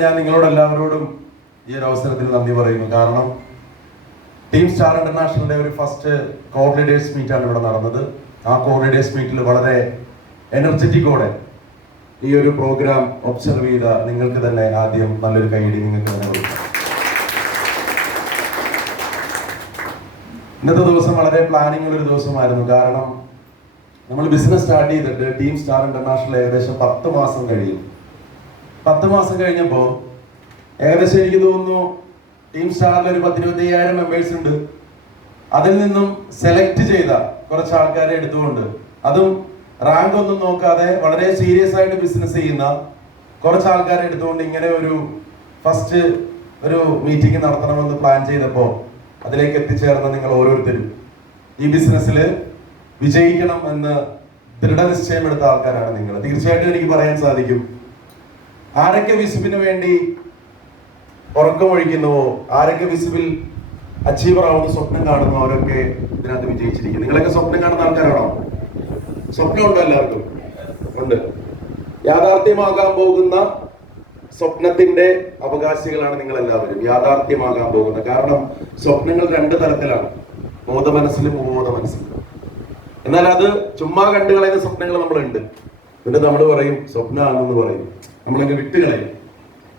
ഞാൻ നിങ്ങളോട് എല്ലാവരോടും ഈ ഒരു അവസരത്തിൽ നന്ദി പറയുന്നു. കാരണം ടീം സ്റ്റാർ ഇന്റർനാഷണലിന്റെ ഒരു ഫസ്റ്റ് കോർഡിനേറ്റേഴ്സ് മീറ്റാണ് ഇവിടെ നടന്നത്. ആ കോർഡിനേറ്റേഴ്സ് മീറ്റിൽ വളരെ എനർജറ്റിക്കോടെ ഈ ഒരു പ്രോഗ്രാം ഒബ്സർവ് ചെയ്ത നിങ്ങൾക്ക് തന്നെ ആദ്യം നല്ലൊരു കൈയടി നിങ്ങൾക്ക് തന്നെ കൊടുക്കാം. ഇന്നത്തെ ദിവസം വളരെ പ്ലാനിങ് ഉള്ളൊരു ദിവസമായിരുന്നു. കാരണം നമ്മൾ ബിസിനസ് സ്റ്റാർട്ട് ചെയ്തിട്ട് ടീം സ്റ്റാർ ഇന്റർനാഷണൽ ഏകദേശം 10 മാസം കഴിയും. 10 മാസം കഴിഞ്ഞപ്പോൾ ഏകദേശം എനിക്ക് തോന്നുന്നു ടീം സ്റ്റാറിൽ ഒരു 10-25,000 മെമ്പേഴ്സ് ഉണ്ട്. അതിൽ നിന്നും സെലക്ട് ചെയ്ത കുറച്ച് ആൾക്കാരെ എടുത്തുകൊണ്ട്, അതും റാങ്ക് ഒന്നും നോക്കാതെ വളരെ സീരിയസ് ആയിട്ട് ബിസിനസ് ചെയ്യുന്ന കുറച്ച് ആൾക്കാരെ എടുത്തുകൊണ്ട് ഇങ്ങനെ ഒരു ഫസ്റ്റ് ഒരു മീറ്റിംഗ് നടത്തണമെന്ന് പ്ലാൻ ചെയ്തപ്പോൾ അതിലേക്ക് എത്തിച്ചേർന്ന നിങ്ങൾ ഓരോരുത്തരും ഈ ബിസിനസ്സിൽ വിജയിക്കണം എന്ന് ദൃഢനിശ്ചയമെടുത്ത ആൾക്കാരാണ് നിങ്ങൾ. തീർച്ചയായിട്ടും എനിക്ക് പറയാൻ സാധിക്കും, ആരൊക്കെ വിസിബിന് വേണ്ടി ഉറക്കമൊഴിക്കുന്നുവോ, ആരൊക്കെ വിസിബിൽ അച്ചീവർ ആവുന്ന സ്വപ്നം കാണുന്നു, അവരൊക്കെ ഇതിനകത്ത് വിജയിച്ചിരിക്കും. നിങ്ങളൊക്കെ സ്വപ്നം കാണുന്ന ആൾക്കാരാണോ? സ്വപ്നമുണ്ടോ? എല്ലാവർക്കും ഉണ്ട്. യാഥാർത്ഥ്യമാകാൻ പോകുന്ന സ്വപ്നത്തിന്റെ അവകാശികളാണ് നിങ്ങൾ എല്ലാവരും. യാഥാർത്ഥ്യമാകാൻ പോകുന്ന, കാരണം സ്വപ്നങ്ങൾ 2 തരത്തിലാണ്, ബോധ മനസ്സിലും ഉപബോധ മനസ്സിലും. എന്നാൽ അത് ചുമ്മാ കണ്ടു കളയുന്ന സ്വപ്നങ്ങൾ നമ്മളുണ്ട്. എന്നിട്ട് നമ്മൾ പറയും സ്വപ്നമാണെന്ന് പറയും, നമ്മളങ്ങ് വിട്ടുകളയും.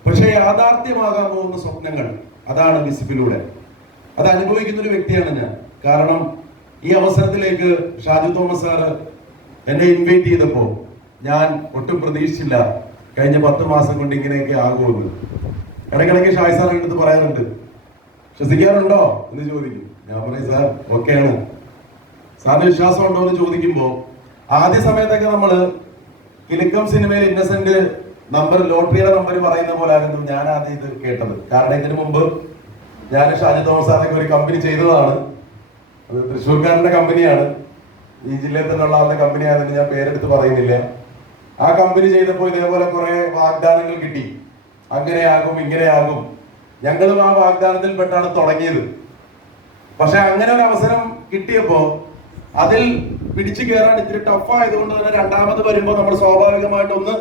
പക്ഷെ യാഥാർത്ഥ്യമാകാൻ പോകുന്ന സ്വപ്നങ്ങൾ, അതാണ് വിസിബിലൂടെ. അത് അനുഭവിക്കുന്ന ഒരു വ്യക്തിയാണ് ഞാൻ. കാരണം ഈ അവസരത്തിലേക്ക് ഷാജു തോമസ് സാറ് എന്നെ ഇൻവൈറ്റ് ചെയ്തപ്പോ ഞാൻ ഒട്ടും പ്രതീക്ഷിച്ചില്ല കഴിഞ്ഞ 10 മാസം കൊണ്ട് ഇങ്ങനെയൊക്കെ ആകുമെന്ന്. ഇടയ്ക്കിടയ്ക്ക് ഷായ് സാർ എടുത്ത് പറയാറുണ്ട്, ശ്വസിക്കാറുണ്ടോ എന്ന് ചോദിക്കും. ഞാൻ പറയും സാർ ഓക്കെയാണ്. സാറിന് വിശ്വാസം ഉണ്ടോ എന്ന് ചോദിക്കുമ്പോൾ ആദ്യ സമയത്തൊക്കെ നമ്മള് കിലുക്കം സിനിമയിൽ ഇന്നസെന്റ് നമ്പർ, ലോട്ടറിയുടെ നമ്പർ പറയുന്ന പോലെ ആയിരുന്നു ഞാൻ ആദ്യം ഇത് കേട്ടത്. കാരണം ഇതിനു മുമ്പ് ഞാൻ ഷാജു തോമസ് സാറിനൊക്കെ ഒരു കമ്പനി ചെയ്തതാണ്. അത് തൃശ്ശൂർക്കാരന്റെ കമ്പനിയാണ്, ഈ ജില്ലയിൽ തന്നെയുള്ള ആളുടെ കമ്പനി ആയതുകൊണ്ട് ഞാൻ പേരെടുത്ത് പറയുന്നില്ല. ആ കമ്പനി ചെയ്തപ്പോൾ ഇതേപോലെ കുറെ വാഗ്ദാനങ്ങൾ കിട്ടി, അങ്ങനെയാകും ഇങ്ങനെയാകും. ഞങ്ങളും ആ വാഗ്ദാനത്തിൽ പെട്ടാണ് തുടങ്ങിയത്. പക്ഷെ അങ്ങനെ ഒരു അവസരം കിട്ടിയപ്പോ അതിൽ പിടിച്ചു കയറാൻ ഇത്തിരി ടഫ് ആയതുകൊണ്ട് തന്നെ രണ്ടാമത് വരുമ്പോൾ നമ്മൾ സ്വാഭാവികമായിട്ട് ഒന്ന്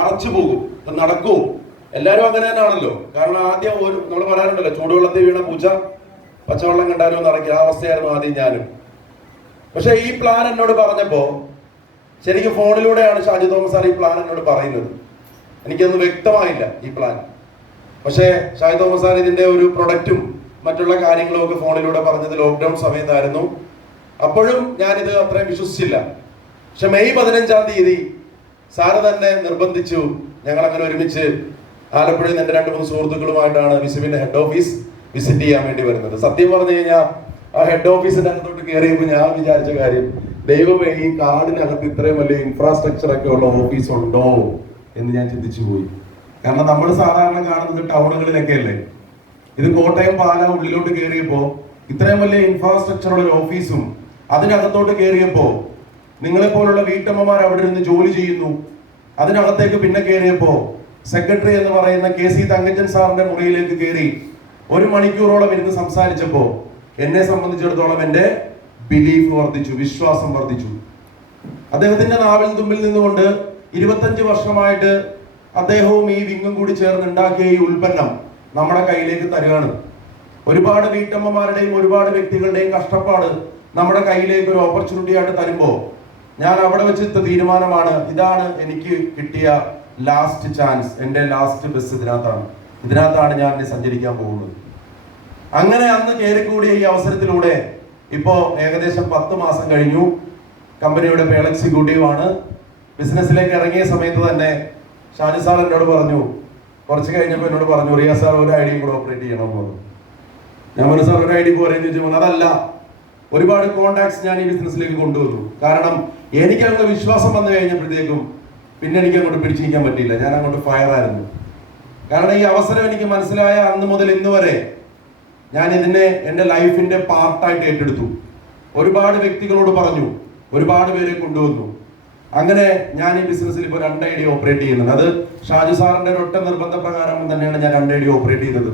അടച്ചു പോകും. നടക്കൂ, എല്ലാവരും അങ്ങനെ തന്നെയാണല്ലോ. കാരണം ആദ്യം നമ്മൾ പറയാറുണ്ടല്ലോ, ചൂടുവെള്ളത്തിൽ വീണ പൂച്ച പച്ചവെള്ളം കണ്ടാലും നടക്കുക. ആ അവസ്ഥയായിരുന്നു ആദ്യം ഞാനും. പക്ഷെ ഈ പ്ലാൻ എന്നോട് പറഞ്ഞപ്പോ, ശരിക്കും ഫോണിലൂടെയാണ് ഷാജു തോമസ് സാർ ഈ പ്ലാൻ എന്നോട് പറയുന്നത്. എനിക്കൊന്നും വ്യക്തമായില്ല ഈ പ്ലാൻ. പക്ഷേ ഷാജു തോമസ് സാർ ഇതിന്റെ ഒരു പ്രൊഡക്റ്റും മറ്റുള്ള കാര്യങ്ങളും ഒക്കെ ഫോണിലൂടെ പറഞ്ഞത് ലോക്ക്ഡൌൺ സമയത്തായിരുന്നു. അപ്പോഴും ഞാനിത് അത്രയും വിശ്വസിച്ചില്ല. പക്ഷെ മെയ് 15-ാം തീയതി സാറ് തന്നെ നിർബന്ധിച്ചു. ഞങ്ങൾ അങ്ങനെ ഒരുമിച്ച് ആലപ്പുഴയിൽ നിന്ന് 2-3 സുഹൃത്തുക്കളുമായിട്ടാണ് വിസിബിന്റെ ഹെഡ് ഓഫീസ് വിസിറ്റ് ചെയ്യാൻ വേണ്ടി വരുന്നത്. സത്യം പറഞ്ഞു കഴിഞ്ഞാൽ ആ ഹെഡ് ഓഫീസിന്റെ അകത്തോട്ട് കയറിയപ്പോൾ ഞാൻ വിചാരിച്ച കാര്യം, ദൈവമേ ഈ കാടിനകത്ത് ഇത്രയും വലിയ ഇൻഫ്രാസ്ട്രക്ചർ ഒക്കെ ഉള്ള ഓഫീസ് ഉണ്ടോ എന്ന് ഞാൻ ചിന്തിച്ചു പോയി. കാരണം നമ്മൾ സാധാരണ കാണുന്നത് ടൗണുകളിലൊക്കെ അല്ലേ. ഇത് കോട്ടയം പാല ഉള്ളിലോട്ട് കയറിയപ്പോ ഇത്രയും വലിയ ഇൻഫ്രാസ്ട്രക്ചർ ഉള്ള ഓഫീസും, അതിനകത്തോട്ട് കയറിയപ്പോ നിങ്ങളെ പോലുള്ള വീട്ടമ്മമാർ അവിടെ നിന്ന് ജോലി ചെയ്യുന്നു. അതിനകത്തേക്ക് പിന്നെ കയറിയപ്പോ സെക്രട്ടറി എന്ന് പറയുന്ന KC തങ്കച്ചൻ സാറിന്റെ മുറിയിലേക്ക് കയറി 1 മണിക്കൂറോളം ഇരുന്ന് സംസാരിച്ചപ്പോ എന്നെ സംബന്ധിച്ചിടത്തോളം എന്റെ ബിലീഫ് വർദ്ധിച്ചു, വിശ്വാസം വർദ്ധിച്ചു. അദ്ദേഹത്തിന്റെ നാവിൽ തുമ്പിൽ നിന്നുകൊണ്ട് 25 വർഷമായിട്ട് അദ്ദേഹവും ഈ വിങ്ങും കൂടി ചേർന്ന് ഉണ്ടാക്കിയ ഈ ഉൽപ്പന്നം നമ്മുടെ കയ്യിലേക്ക് തരുകയാണ്. ഒരുപാട് വീട്ടമ്മമാരുടെയും ഒരുപാട് വ്യക്തികളുടെയും കഷ്ടപ്പാട് നമ്മുടെ കയ്യിലേക്ക് ഒരു ഓപ്പർച്യൂണിറ്റി ആയിട്ട് തരുമ്പോ ഞാൻ അവിടെ വെച്ച് തീരുമാനമാണ്, ഇതാണ് എനിക്ക് കിട്ടിയ ലാസ്റ്റ് ചാൻസ്, എന്റെ ലാസ്റ്റ് ബസ് ഇതിനകത്താണ് ഞാൻ സഞ്ചരിക്കാൻ പോകുന്നത്. അങ്ങനെ അന്ന് കയറിക്കൂടിയ ഈ അവസരത്തിലൂടെ ഇപ്പോ ഏകദേശം 10 മാസം കഴിഞ്ഞു. കമ്പനിയുടെ പേൾ എക്സിക്യൂട്ടീവ് ആണ്. ബിസിനസ്സിലേക്ക് ഇറങ്ങിയ സമയത്ത് തന്നെ ഷാജു സാർ എന്നോട് പറഞ്ഞു, കുറച്ച് കഴിഞ്ഞപ്പോൾ എന്നോട് പറഞ്ഞു, റിയാസ് സാർ ഒരു ഐഡിയും കൂടെ ഓപ്പറേറ്റ് ചെയ്യണമെന്ന് പറഞ്ഞു. ഞാൻ പറഞ്ഞു സാർ ഒരു ഐഡിയ പോരെന്ന് ചോദിച്ചപ്പോൾ അതല്ല, ഒരുപാട് കോണ്ടാക്ട്സ് ഞാൻ ഈ ബിസിനസ്സിലേക്ക് കൊണ്ടുവന്നു. കാരണം എനിക്ക് അങ്ങോട്ട് വിശ്വാസം വന്നു കഴിഞ്ഞപ്പോഴത്തേക്കും പിന്നെ എനിക്ക് അങ്ങോട്ട് പിടിച്ചിരിക്കാൻ പറ്റിയില്ല. ഞാൻ അങ്ങോട്ട് ഫയർ ആയിരുന്നു. കാരണം ഈ അവസരം എനിക്ക് മനസ്സിലായ അന്ന് മുതൽ ഇന്ന് വരെ ഞാൻ ഇതിനെ എൻ്റെ ലൈഫിന്റെ പാർട്ടായിട്ട് ഏറ്റെടുത്തു. ഒരുപാട് വ്യക്തികളോട് പറഞ്ഞു, ഒരുപാട് പേരെ കൊണ്ടുവന്നു. അങ്ങനെ ഞാൻ ഈ ബിസിനസ്സിൽ ഇപ്പോൾ 2 ഐഡിയ ഓപ്പറേറ്റ് ചെയ്യുന്നുണ്ട്. അത് ഷാജു സാറിന്റെ ഒറ്റ നിർബന്ധപ്രകാരം തന്നെയാണ് ഞാൻ 2 ഐഡിയ ഓപ്പറേറ്റ് ചെയ്തത്.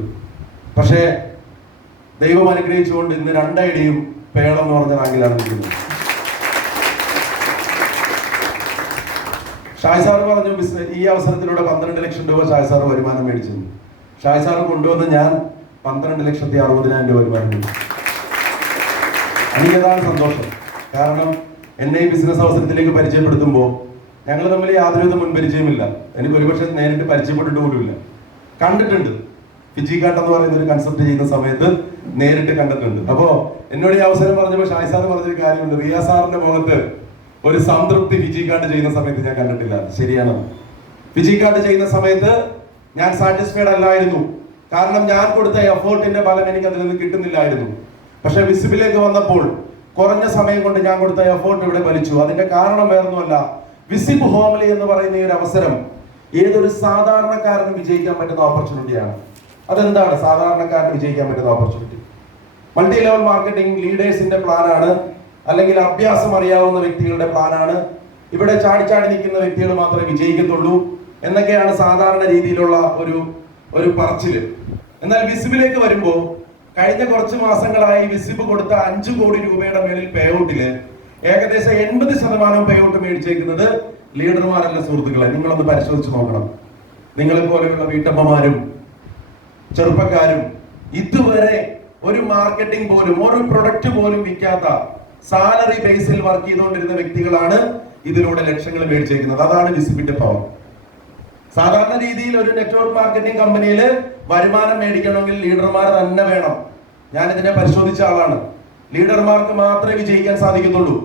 പക്ഷേ ദൈവം അനുഗ്രഹിച്ചുകൊണ്ട് ഇന്ന് 2 ഐഡിയയും പേളെന്ന് പറഞ്ഞ റാങ്കിലാണ് നിൽക്കുന്നത്. ഷായ് സാർ പറഞ്ഞു ഈ അവസരത്തിലൂടെ 12 ലക്ഷം രൂപ ഷായ് സാർ വരുമാനം മേടിച്ചു. ഷായ് സാർ കൊണ്ടുവന്ന് ഞാൻ 12,60,000 വരുമാനം മേടിച്ചു. എനിക്കതാണ് സന്തോഷം. കാരണം എന്നെ ഈ ബിസിനസ് അവസരത്തിലേക്ക് പരിചയപ്പെടുത്തുമ്പോൾ ഞങ്ങൾ തമ്മിൽ യാതൊരുവിധ മുൻപരിചയമില്ല. എനിക്ക് ഒരുപക്ഷെ നേരിട്ട് പരിചയപ്പെട്ടിട്ട് പോലുമില്ല. കണ്ടിട്ടുണ്ട്. ഫിജി കാർട്ട് എന്ന് പറയുന്ന ഒരു കൺസെപ്റ്റ് ചെയ്യുന്ന സമയത്ത് നേരിട്ട് കണ്ടിട്ടുണ്ട്. അപ്പോ എന്നോട് ഈ അവസരം പറഞ്ഞപ്പോൾ ഷായ് സാർ പറഞ്ഞൊരു കാര്യമുണ്ട്. റിയ സാറിന്റെ മുഖത്ത് ഒരു സംതൃപ്തി ഫിജി കാർട്ട് ചെയ്യുന്ന സമയത്ത് ഞാൻ കണ്ടിട്ടില്ല. ശരിയാണ്. ഫിജി കാർട്ട് ചെയ്യുന്ന സമയത്ത് ഞാൻ സാറ്റിസ്ഫൈഡ് അല്ലായിരുന്നു. കാരണം ഞാൻ കൊടുത്ത എഫേർട്ടിന്റെ ഫലം എനിക്ക് അതിൽ നിന്ന് കിട്ടുന്നില്ലായിരുന്നു. പക്ഷെ വിസിബിലേക്ക് വന്നപ്പോൾ കുറഞ്ഞ സമയം കൊണ്ട് ഞാൻ കൊടുത്ത എഫേർട്ട് ഇവിടെ വലിച്ചു. അതിന്റെ കാരണം വേറൊന്നുമല്ല, വിസിബ് ഹോംലി എന്ന് പറയുന്ന ഈ ഒരു അവസരം ഏതൊരു സാധാരണക്കാരന് വിജയിക്കാൻ പറ്റുന്ന ഓപ്പർച്യൂണിറ്റിയാണ്. അതെന്താണ് സാധാരണക്കാരന് വിജയിക്കാൻ പറ്റുന്ന ഓപ്പർച്യൂണിറ്റി? മൾട്ടി ലെവൽ മാർക്കറ്റിംഗ് ലീഡേഴ്സിന്റെ പ്ലാനാണ്, അല്ലെങ്കിൽ അഭ്യാസം അറിയാവുന്ന വ്യക്തികളുടെ പ്ലാനാണ്. ഇവിടെ ചാടി നിൽക്കുന്ന വ്യക്തികൾ മാത്രമേ വിജയിക്കത്തുള്ളൂ എന്നൊക്കെയാണ് സാധാരണ രീതിയിലുള്ള ഒരു പറച്ചില്. എന്നാൽ വിസിബിലേക്ക് വരുമ്പോൾ കഴിഞ്ഞ കുറച്ച് മാസങ്ങളായി വിസിബ് കൊടുത്ത 5 കോടി രൂപയുടെ മേളിൽ പേഔട്ടില് ഏകദേശം 80% പേഔട്ട് മേടിച്ചേക്കുന്നത് ലീഡർമാരല്ല സുഹൃത്തുക്കളെ. നിങ്ങളൊന്ന് പരിശോധിച്ച് നോക്കണം. നിങ്ങളെ പോലെയുള്ള വീട്ടമ്മമാരും ചെറുപ്പക്കാരും ഇതുവരെ ഒരു മാർക്കറ്റിംഗ് പോലും ഒരു പ്രൊഡക്റ്റ് പോലും വിൽക്കാത്ത സാലറി ബേസിൽ വർക്ക് ചെയ്തുകൊണ്ടിരുന്ന വ്യക്തികളാണ് ഇതിലൂടെ ലക്ഷങ്ങൾ മേടിച്ചേക്കുന്നത്. അതാണ് വിസിബിന്റെ പവർ. സാധാരണ രീതിയിൽ ഒരു നെറ്റ്വർക്ക് മാർക്കറ്റിംഗ് കമ്പനിയിൽ വരുമാനം മേടിക്കണമെങ്കിൽ ലീഡർമാർ തന്നെ വേണം. ഞാൻ ഇതിനെ പരിശോധിച്ച ആളാണ്. ലീഡർമാർക്ക് മാത്രമേ വിജയിക്കാൻ സാധിക്കത്തുള്ളൂ.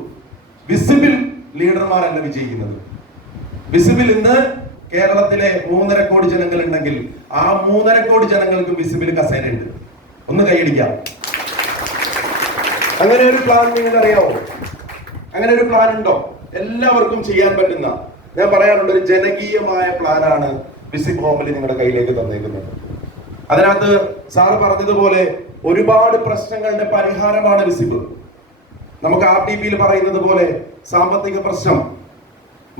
വിസിബിൽ ലീഡർമാരല്ല വിജയിക്കുന്നത്. വിസിബിൽ ഇന്ന് കേരളത്തിലെ 3.5 കോടി ജനങ്ങൾ ഉണ്ടെങ്കിൽ ആ 3.5 കോടി ജനങ്ങൾക്ക് വിസിബിൽ കസേരയുണ്ട്. ഒന്ന് കൈയടിക്കാം. അങ്ങനെ ഒരു പ്ലാൻ നിങ്ങൾക്ക് അറിയാവോ? അങ്ങനെ ഒരു പ്ലാൻ ഉണ്ടോ? എല്ലാവർക്കും ചെയ്യാൻ പറ്റുന്ന, ഞാൻ പറയാറുണ്ട്, ഒരു ജനകീയമായ പ്ലാനാണ് വിസിബ് ഹോംലി നിങ്ങളുടെ കയ്യിലേക്ക് തന്നേക്കുന്നത്. അതിനകത്ത് സാറ് പറഞ്ഞതുപോലെ ഒരുപാട് പ്രശ്നങ്ങളുടെ പരിഹാരമാണ് വിസിബ്. നമുക്ക് RTPയിൽ പറയുന്നത് പോലെ സാമ്പത്തിക പ്രശ്നം,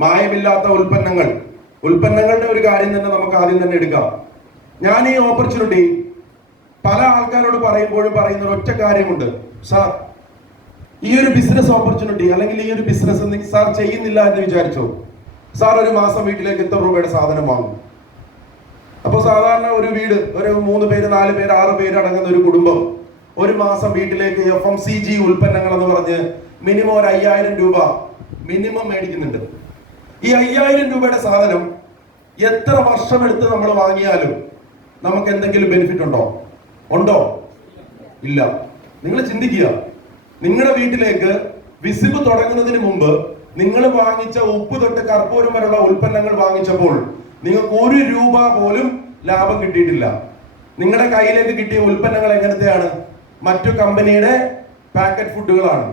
മായമില്ലാത്ത ഉൽപ്പന്നങ്ങളുടെ ഒരു കാര്യം തന്നെ നമുക്ക് ആദ്യം തന്നെ എടുക്കാം. ഞാൻ ഈ ഓപ്പർച്യൂണിറ്റി പല ആൾക്കാരോട് പറയുമ്പോഴും പറയുന്ന ഒറ്റ കാര്യമുണ്ട്. സാർ, ഈ ഒരു ബിസിനസ് ഓപ്പർച്യൂണിറ്റി അല്ലെങ്കിൽ ഈ ഒരു ബിസിനസ് സാർ ചെയ്യുന്നില്ല എന്ന് വിചാരിച്ചോ, സാർ ഒരു മാസം വീട്ടിലേക്ക് എത്ര രൂപയുടെ സാധനം വാങ്ങും? അപ്പോൾ സാധാരണ ഒരു വീട്, ഒരു 3 പേര് 4 പേര് 6 പേര് അടങ്ങുന്ന ഒരു കുടുംബം ഒരു മാസം വീട്ടിലേക്ക് FMCG ഉൽപ്പന്നങ്ങൾ എന്ന് പറഞ്ഞ് മിനിമം ഒരു 5,000 രൂപ മിനിമം മേടിക്കുന്നുണ്ട്. ഈ 5,000 രൂപയുടെ സാധനം എത്ര വർഷം എടുത്ത് നമ്മൾ വാങ്ങിയാലും നമുക്ക് എന്തെങ്കിലും ബെനിഫിറ്റ് ഉണ്ടോ? ഇല്ല. നിങ്ങൾ ചിന്തിക്കുക, നിങ്ങളുടെ വീട്ടിലേക്ക് വിസിബ് തുടങ്ങുന്നതിന് മുമ്പ് നിങ്ങൾ വാങ്ങിച്ച ഉപ്പ് തൊട്ട് കർപ്പൂരം വരെയുള്ള ഉൽപ്പന്നങ്ങൾ വാങ്ങിച്ചപ്പോൾ നിങ്ങൾക്ക് 1 രൂപ പോലും ലാഭം കിട്ടിയിട്ടില്ല. നിങ്ങളുടെ കയ്യിലേക്ക് കിട്ടിയ ഉൽപ്പന്നങ്ങൾ എങ്ങനത്തെയാണ്? മറ്റു കമ്പനിയുടെ പാക്കറ്റ് ഫുഡുകളാണ്.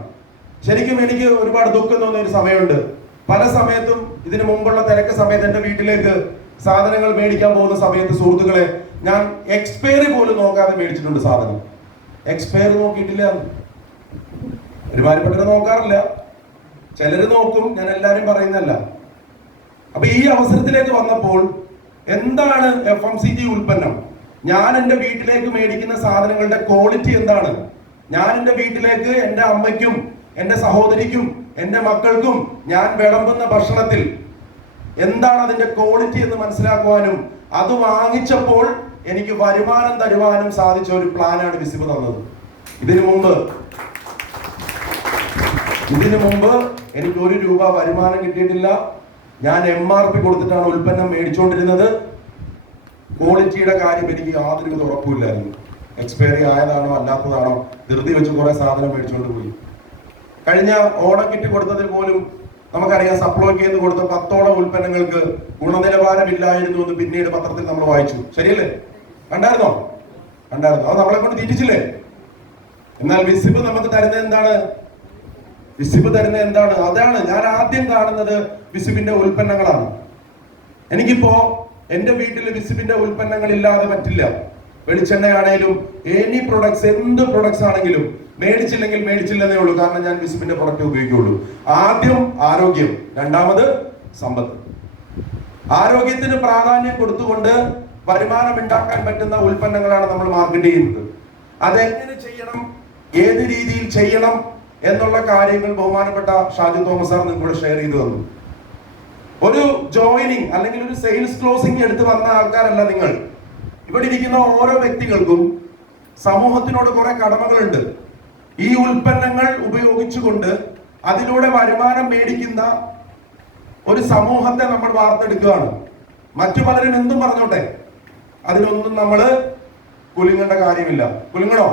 ശരിക്കും എനിക്ക് ഒരുപാട് ദുഃഖം തോന്നിയ ഒരു സമയമുണ്ട്. പല സമയത്തും ഇതിനു മുമ്പുള്ള തിരക്ക് സമയത്ത് എന്റെ വീട്ടിലേക്ക് സാധനങ്ങൾ മേടിക്കാൻ പോകുന്ന സമയത്ത് സുഹൃത്തുക്കളെ, ഞാൻ എക്സ്പയറി പോലും നോക്കാതെ മേടിച്ചിട്ടുണ്ട് സാധനം. എക്സ്പയറി നോക്കിയിട്ടില്ല. ഒരുമാതിരിപ്പെട്ടവരെ നോക്കാറില്ല, ചിലര് നോക്കും. ഞാൻ എല്ലാരും പറയുന്നല്ല. അപ്പൊ ഈ അവസരത്തിലേക്ക് വന്നപ്പോൾ എന്താണ് FMCG ഉൽപ്പന്നം? ഞാൻ എന്റെ വീട്ടിലേക്ക് മേടിക്കുന്ന സാധനങ്ങളുടെ ക്വാളിറ്റി എന്താണ്? ഞാൻ എന്റെ വീട്ടിലേക്ക് എന്റെ അമ്മയ്ക്കും എന്റെ സഹോദരിക്കും എന്റെ മക്കൾക്കും ഞാൻ വിളമ്പുന്ന ഭക്ഷണത്തിൽ എന്താണ് അതിന്റെ ക്വാളിറ്റി എന്ന് മനസ്സിലാക്കുവാനും അത് വാങ്ങിച്ചപ്പോൾ എനിക്ക് വരുമാനം തരുവാനും സാധിച്ച ഒരു പ്ലാനാണ് വിസിബ് തന്നത്. ഇതിനു മുമ്പ് എനിക്ക് 1 രൂപ വരുമാനം കിട്ടിയിട്ടില്ല. ഞാൻ MRP കൊടുത്തിട്ടാണ് ഉൽപ്പന്നം മേടിച്ചുകൊണ്ടിരുന്നത്. ക്വാളിറ്റിയുടെ കാര്യം എനിക്ക് യാതൊരു ഉറപ്പില്ലായിരുന്നു. എക്സ്പയറി ആയതാണോ അല്ലാത്തതാണോ ധൃതി വെച്ച് കുറെ സാധനം മേടിച്ചുകൊണ്ട് പോയി. കഴിഞ്ഞ ഓണം കിറ്റ് കൊടുത്തതിൽ പോലും നമുക്കറിയാം, സപ്ലൈക്ക് എന്ന് കൊടുത്ത 10ഓളം ഉൽപ്പന്നങ്ങൾക്ക് ഗുണനിലവാരമില്ലായിരുന്നു എന്ന് പിന്നീട് പത്രത്തിൽ നമ്മൾ വായിച്ചു. ശരിയല്ലേ? കണ്ടായിരുന്നോ? അത് നമ്മളെ കൊണ്ട് തീറ്റിച്ചില്ലേ? എന്നാൽ വിസിബ് നമുക്ക് തരുന്നത് എന്താണ്? അതാണ് ഞാൻ ആദ്യം കാണുന്നത്. വിസിബിന്റെ ഉൽപ്പന്നങ്ങളാണ്. എനിക്കിപ്പോ എന്റെ വീട്ടിൽ വിസിബിന്റെ ഉൽപ്പന്നങ്ങൾ ഇല്ലാതെ പറ്റില്ല. വെളിച്ചെണ്ണയാണേലും എനി പ്രൊഡക്ട്സ്, എന്ത് പ്രൊഡക്ട്സ് ആണെങ്കിലും മേടിച്ചില്ലെന്നേ ഉള്ളൂ. കാരണം ഞാൻ വിസിബിന്റെ പ്രൊഡക്റ്റ് ഉപയോഗിക്കുള്ളൂ. ആദ്യം ആരോഗ്യം, രണ്ടാമത് സമ്പത്ത്. ആരോഗ്യത്തിന് പ്രാധാന്യം കൊടുത്തുകൊണ്ട് വരുമാനം ഉണ്ടാക്കാൻ പറ്റുന്ന ഉൽപ്പന്നങ്ങളാണ് നമ്മൾ മാർക്കറ്റ് ചെയ്യുന്നത്. അതെങ്ങനെ ചെയ്യണം, ഏത് രീതിയിൽ ചെയ്യണം എന്നുള്ള കാര്യങ്ങൾ ബഹുമാനപ്പെട്ട ഷാജു തോമസ് സാർ നിങ്ങളോട് ഷെയർ ചെയ്തു തന്നു. ഒരു ജോയിനിങ് അല്ലെങ്കിൽ ഒരു സെയിൽസ് ക്ലോസിംഗ് എടുത്ത് വന്ന ആൾക്കാരല്ല നിങ്ങൾ. ഇവിടെ ഇരിക്കുന്ന ഓരോ വ്യക്തികൾക്കും സമൂഹത്തിനോട് കുറെ കടമകളുണ്ട്. ഈ ഉൽപ്പന്നങ്ങൾ ഉപയോഗിച്ചുകൊണ്ട് അതിലൂടെ വരുമാനം മേടിക്കുന്ന ഒരു സമൂഹത്തെ നമ്മൾ വാർത്തെടുക്കുകയാണ്. മറ്റു പലരും എന്തും പറഞ്ഞോട്ടെ, അതിനൊന്നും നമ്മൾ കുലുങ്ങേണ്ട കാര്യമില്ല. കുലുങ്ങണോ?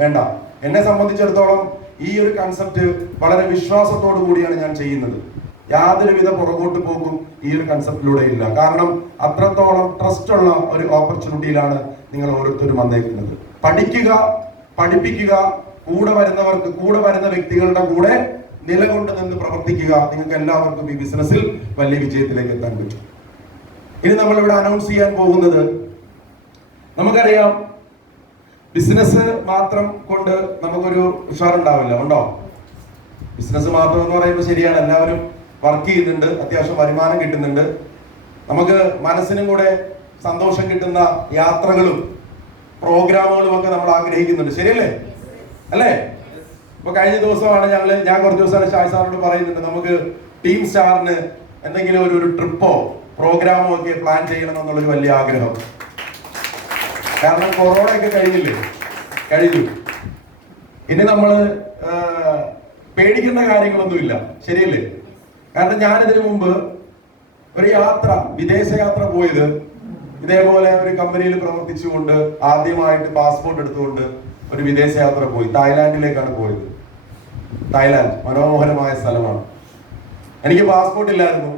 വേണ്ട. എന്നെ സംബന്ധിച്ചിടത്തോളം ഈ ഒരു കൺസെപ്റ്റ് വളരെ വിശ്വാസത്തോടു കൂടിയാണ് ഞാൻ ചെയ്യുന്നത്. യാതൊരുവിധ പുറകോട്ട് പോകും ഈ ഒരു കൺസെപ്റ്റിലൂടെ ഇല്ല. കാരണം അത്രത്തോളം ട്രസ്റ്റ് ഉള്ള ഒരു ഓപ്പർച്യൂണിറ്റിയിലാണ് നിങ്ങൾ ഓരോരുത്തരും വന്നേക്കുന്നത്. പഠിക്കുക, പഠിപ്പിക്കുക, കൂടെ വരുന്ന വ്യക്തികളുടെ കൂടെ നിലകൊണ്ട് നിന്ന് പ്രവർത്തിക്കുക. നിങ്ങൾക്ക് എല്ലാവർക്കും ഈ ബിസിനസ്സിൽ വലിയ വിജയത്തിലേക്ക് എത്താൻ പറ്റും. ഇനി നമ്മളിവിടെ അനൗൺസ് ചെയ്യാൻ പോകുന്നത്, നമുക്കറിയാം ബിസിനസ് മാത്രം കൊണ്ട് നമുക്കൊരു ഉഷാറുണ്ടാവില്ല. ഉണ്ടോ? ബിസിനസ് മാത്രം എന്ന് പറയുമ്പോൾ ശരിയാണ്, എല്ലാവരും വർക്ക് ചെയ്യുന്നുണ്ട്, അത്യാവശ്യം വരുമാനം കിട്ടുന്നുണ്ട്, നമുക്ക് മനസ്സിനും കൂടെ സന്തോഷം കിട്ടുന്ന യാത്രകളും പ്രോഗ്രാമുകളും ഒക്കെ നമ്മൾ ആഗ്രഹിക്കുന്നുണ്ട്. ശരിയല്ലേ? അല്ലേ? ഇപ്പൊ കഴിഞ്ഞ ദിവസമാണ് ഞാൻ കുറച്ച് ദിവസമാണ് ഷായ് സാറിനോട് പറയുന്നുണ്ട്, നമുക്ക് ടീം സ്റ്റാറിന് എന്തെങ്കിലും ഒരു ട്രിപ്പോ പ്രോഗ്രാമോ ഒക്കെ പ്ലാൻ ചെയ്യണം എന്നുള്ളൊരു വലിയ ആഗ്രഹം. കാരണം കൊറോണ ഒക്കെ കഴിഞ്ഞു. ഇനി നമ്മൾ പേടിക്കേണ്ട കാര്യങ്ങളൊന്നുമില്ല. ശരിയല്ലേ? കാരണം ഞാനിതിനു മുമ്പ് ഒരു വിദേശ യാത്ര പോയത് ഇതേപോലെ ഒരു കമ്പനിയിൽ പ്രവർത്തിച്ചുകൊണ്ട് ആദ്യമായിട്ട് പാസ്പോർട്ട് എടുത്തുകൊണ്ട് ഒരു വിദേശ യാത്ര പോയി. തായ്ലാന്റിലേക്കാണ് പോയത്. തായ്ലാന്റ് മനോഹരമായ സ്ഥലമാണ്. എനിക്ക് പാസ്പോർട്ട് ഇല്ലായിരുന്നു.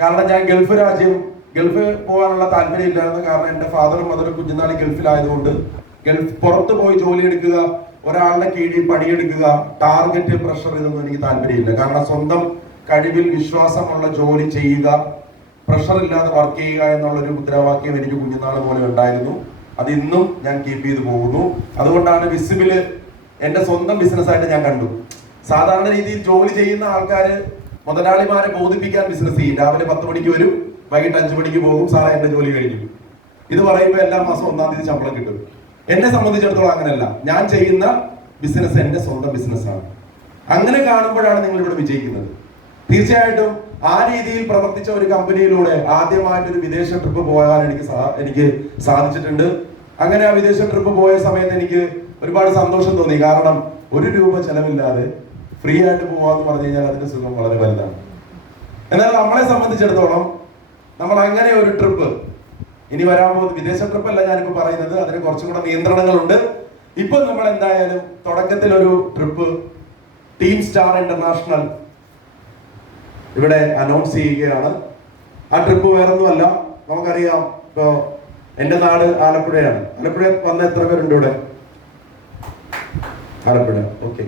കാരണം ഞാൻ ഗൾഫ് പോകാനുള്ള താല്പര്യം ഇല്ലായിരുന്നു. കാരണം എന്റെ ഫാദറും മദറും കുഞ്ഞുനാളി ഗൾഫിലായതുകൊണ്ട് പുറത്ത് പോയി ജോലി എടുക്കുക, ഒരാളുടെ കീഴിൽ പണിയെടുക്കുക, ടാർഗറ്റ്, പ്രഷർ, ഇതൊന്നും എനിക്ക് താല്പര്യമില്ല. കാരണം സ്വന്തം കഴിവിൽ വിശ്വാസമുള്ള ജോലി ചെയ്യുക, പ്രഷർ ഇല്ലാതെ വർക്ക് ചെയ്യുക എന്നുള്ളൊരു മുദ്രാവാക്യം എനിക്ക് കുഞ്ഞുനാൾ പോലെ ഉണ്ടായിരുന്നു. അത് ഇന്നും ഞാൻ കീപ്പ് ചെയ്ത് പോകുന്നു. അതുകൊണ്ടാണ് വിസിബില് എന്റെ സ്വന്തം ബിസിനസ് ആയിട്ട് ഞാൻ കണ്ടു. സാധാരണ രീതിയിൽ ജോലി ചെയ്യുന്ന ആൾക്കാര് മുതലാളിമാരെ ബോധിപ്പിക്കാൻ ബിസിനസ് ചെയ്യും. രാവിലെ 10 മണിക്ക് വരും, വൈകിട്ട് 5 മണിക്ക് പോകും, സാറേ എന്റെ ജോലി കഴിഞ്ഞു. ഇത് പറയുമ്പോൾ എല്ലാ മാസം 1-ാം തീയതി ശമ്പളം കിട്ടും. എന്നെ സംബന്ധിച്ചിടത്തോളം അങ്ങനെയല്ല. ഞാൻ ചെയ്യുന്ന ബിസിനസ് എന്റെ സ്വന്തം ബിസിനസ്സാണ്. അങ്ങനെ കാണുമ്പോഴാണ് നിങ്ങൾ ഇവിടെ വിജയിക്കുന്നത്. തീർച്ചയായിട്ടും ആ രീതിയിൽ പ്രവർത്തിച്ച ഒരു കമ്പനിയിലൂടെ ആദ്യമായിട്ടൊരു വിദേശ ട്രിപ്പ് പോകാൻ എനിക്ക് സാധിച്ചിട്ടുണ്ട്. അങ്ങനെ ആ വിദേശ ട്രിപ്പ് പോയ സമയത്ത് എനിക്ക് ഒരുപാട് സന്തോഷം തോന്നി. കാരണം 1 രൂപ ചെലവില്ലാതെ ഫ്രീ ആയിട്ട് പോവാന്ന് പറഞ്ഞു കഴിഞ്ഞാൽ അതിന്റെ സുഖം വളരെ വലുതാണ്. എന്നാൽ നമ്മളെ സംബന്ധിച്ചിടത്തോളം നമ്മൾ അങ്ങനെ ഒരു ട്രിപ്പ് ഇനി വരാൻ പോകുന്നത് വിദേശ ട്രിപ്പ് അല്ല ഞാനിപ്പോ പറയുന്നത്, അതിന് കുറച്ചും കൂടെ നിയന്ത്രണങ്ങളുണ്ട്. ഇപ്പൊ നമ്മൾ എന്തായാലും തുടക്കത്തിൽ ഒരു ട്രിപ്പ് ടീം സ്റ്റാർ ഇന്റർനാഷണൽ ഇവിടെ അനൗൺസ് ചെയ്യുകയാണ്. ആ ട്രിപ്പ് വേറൊന്നുമല്ല, നമുക്കറിയാം ഇപ്പോ എന്റെ നാട് ആലപ്പുഴയാണ്. ആലപ്പുഴ വന്ന എത്ര പേരുണ്ട് ഇവിടെ? ആലപ്പുഴ, ഓക്കെ.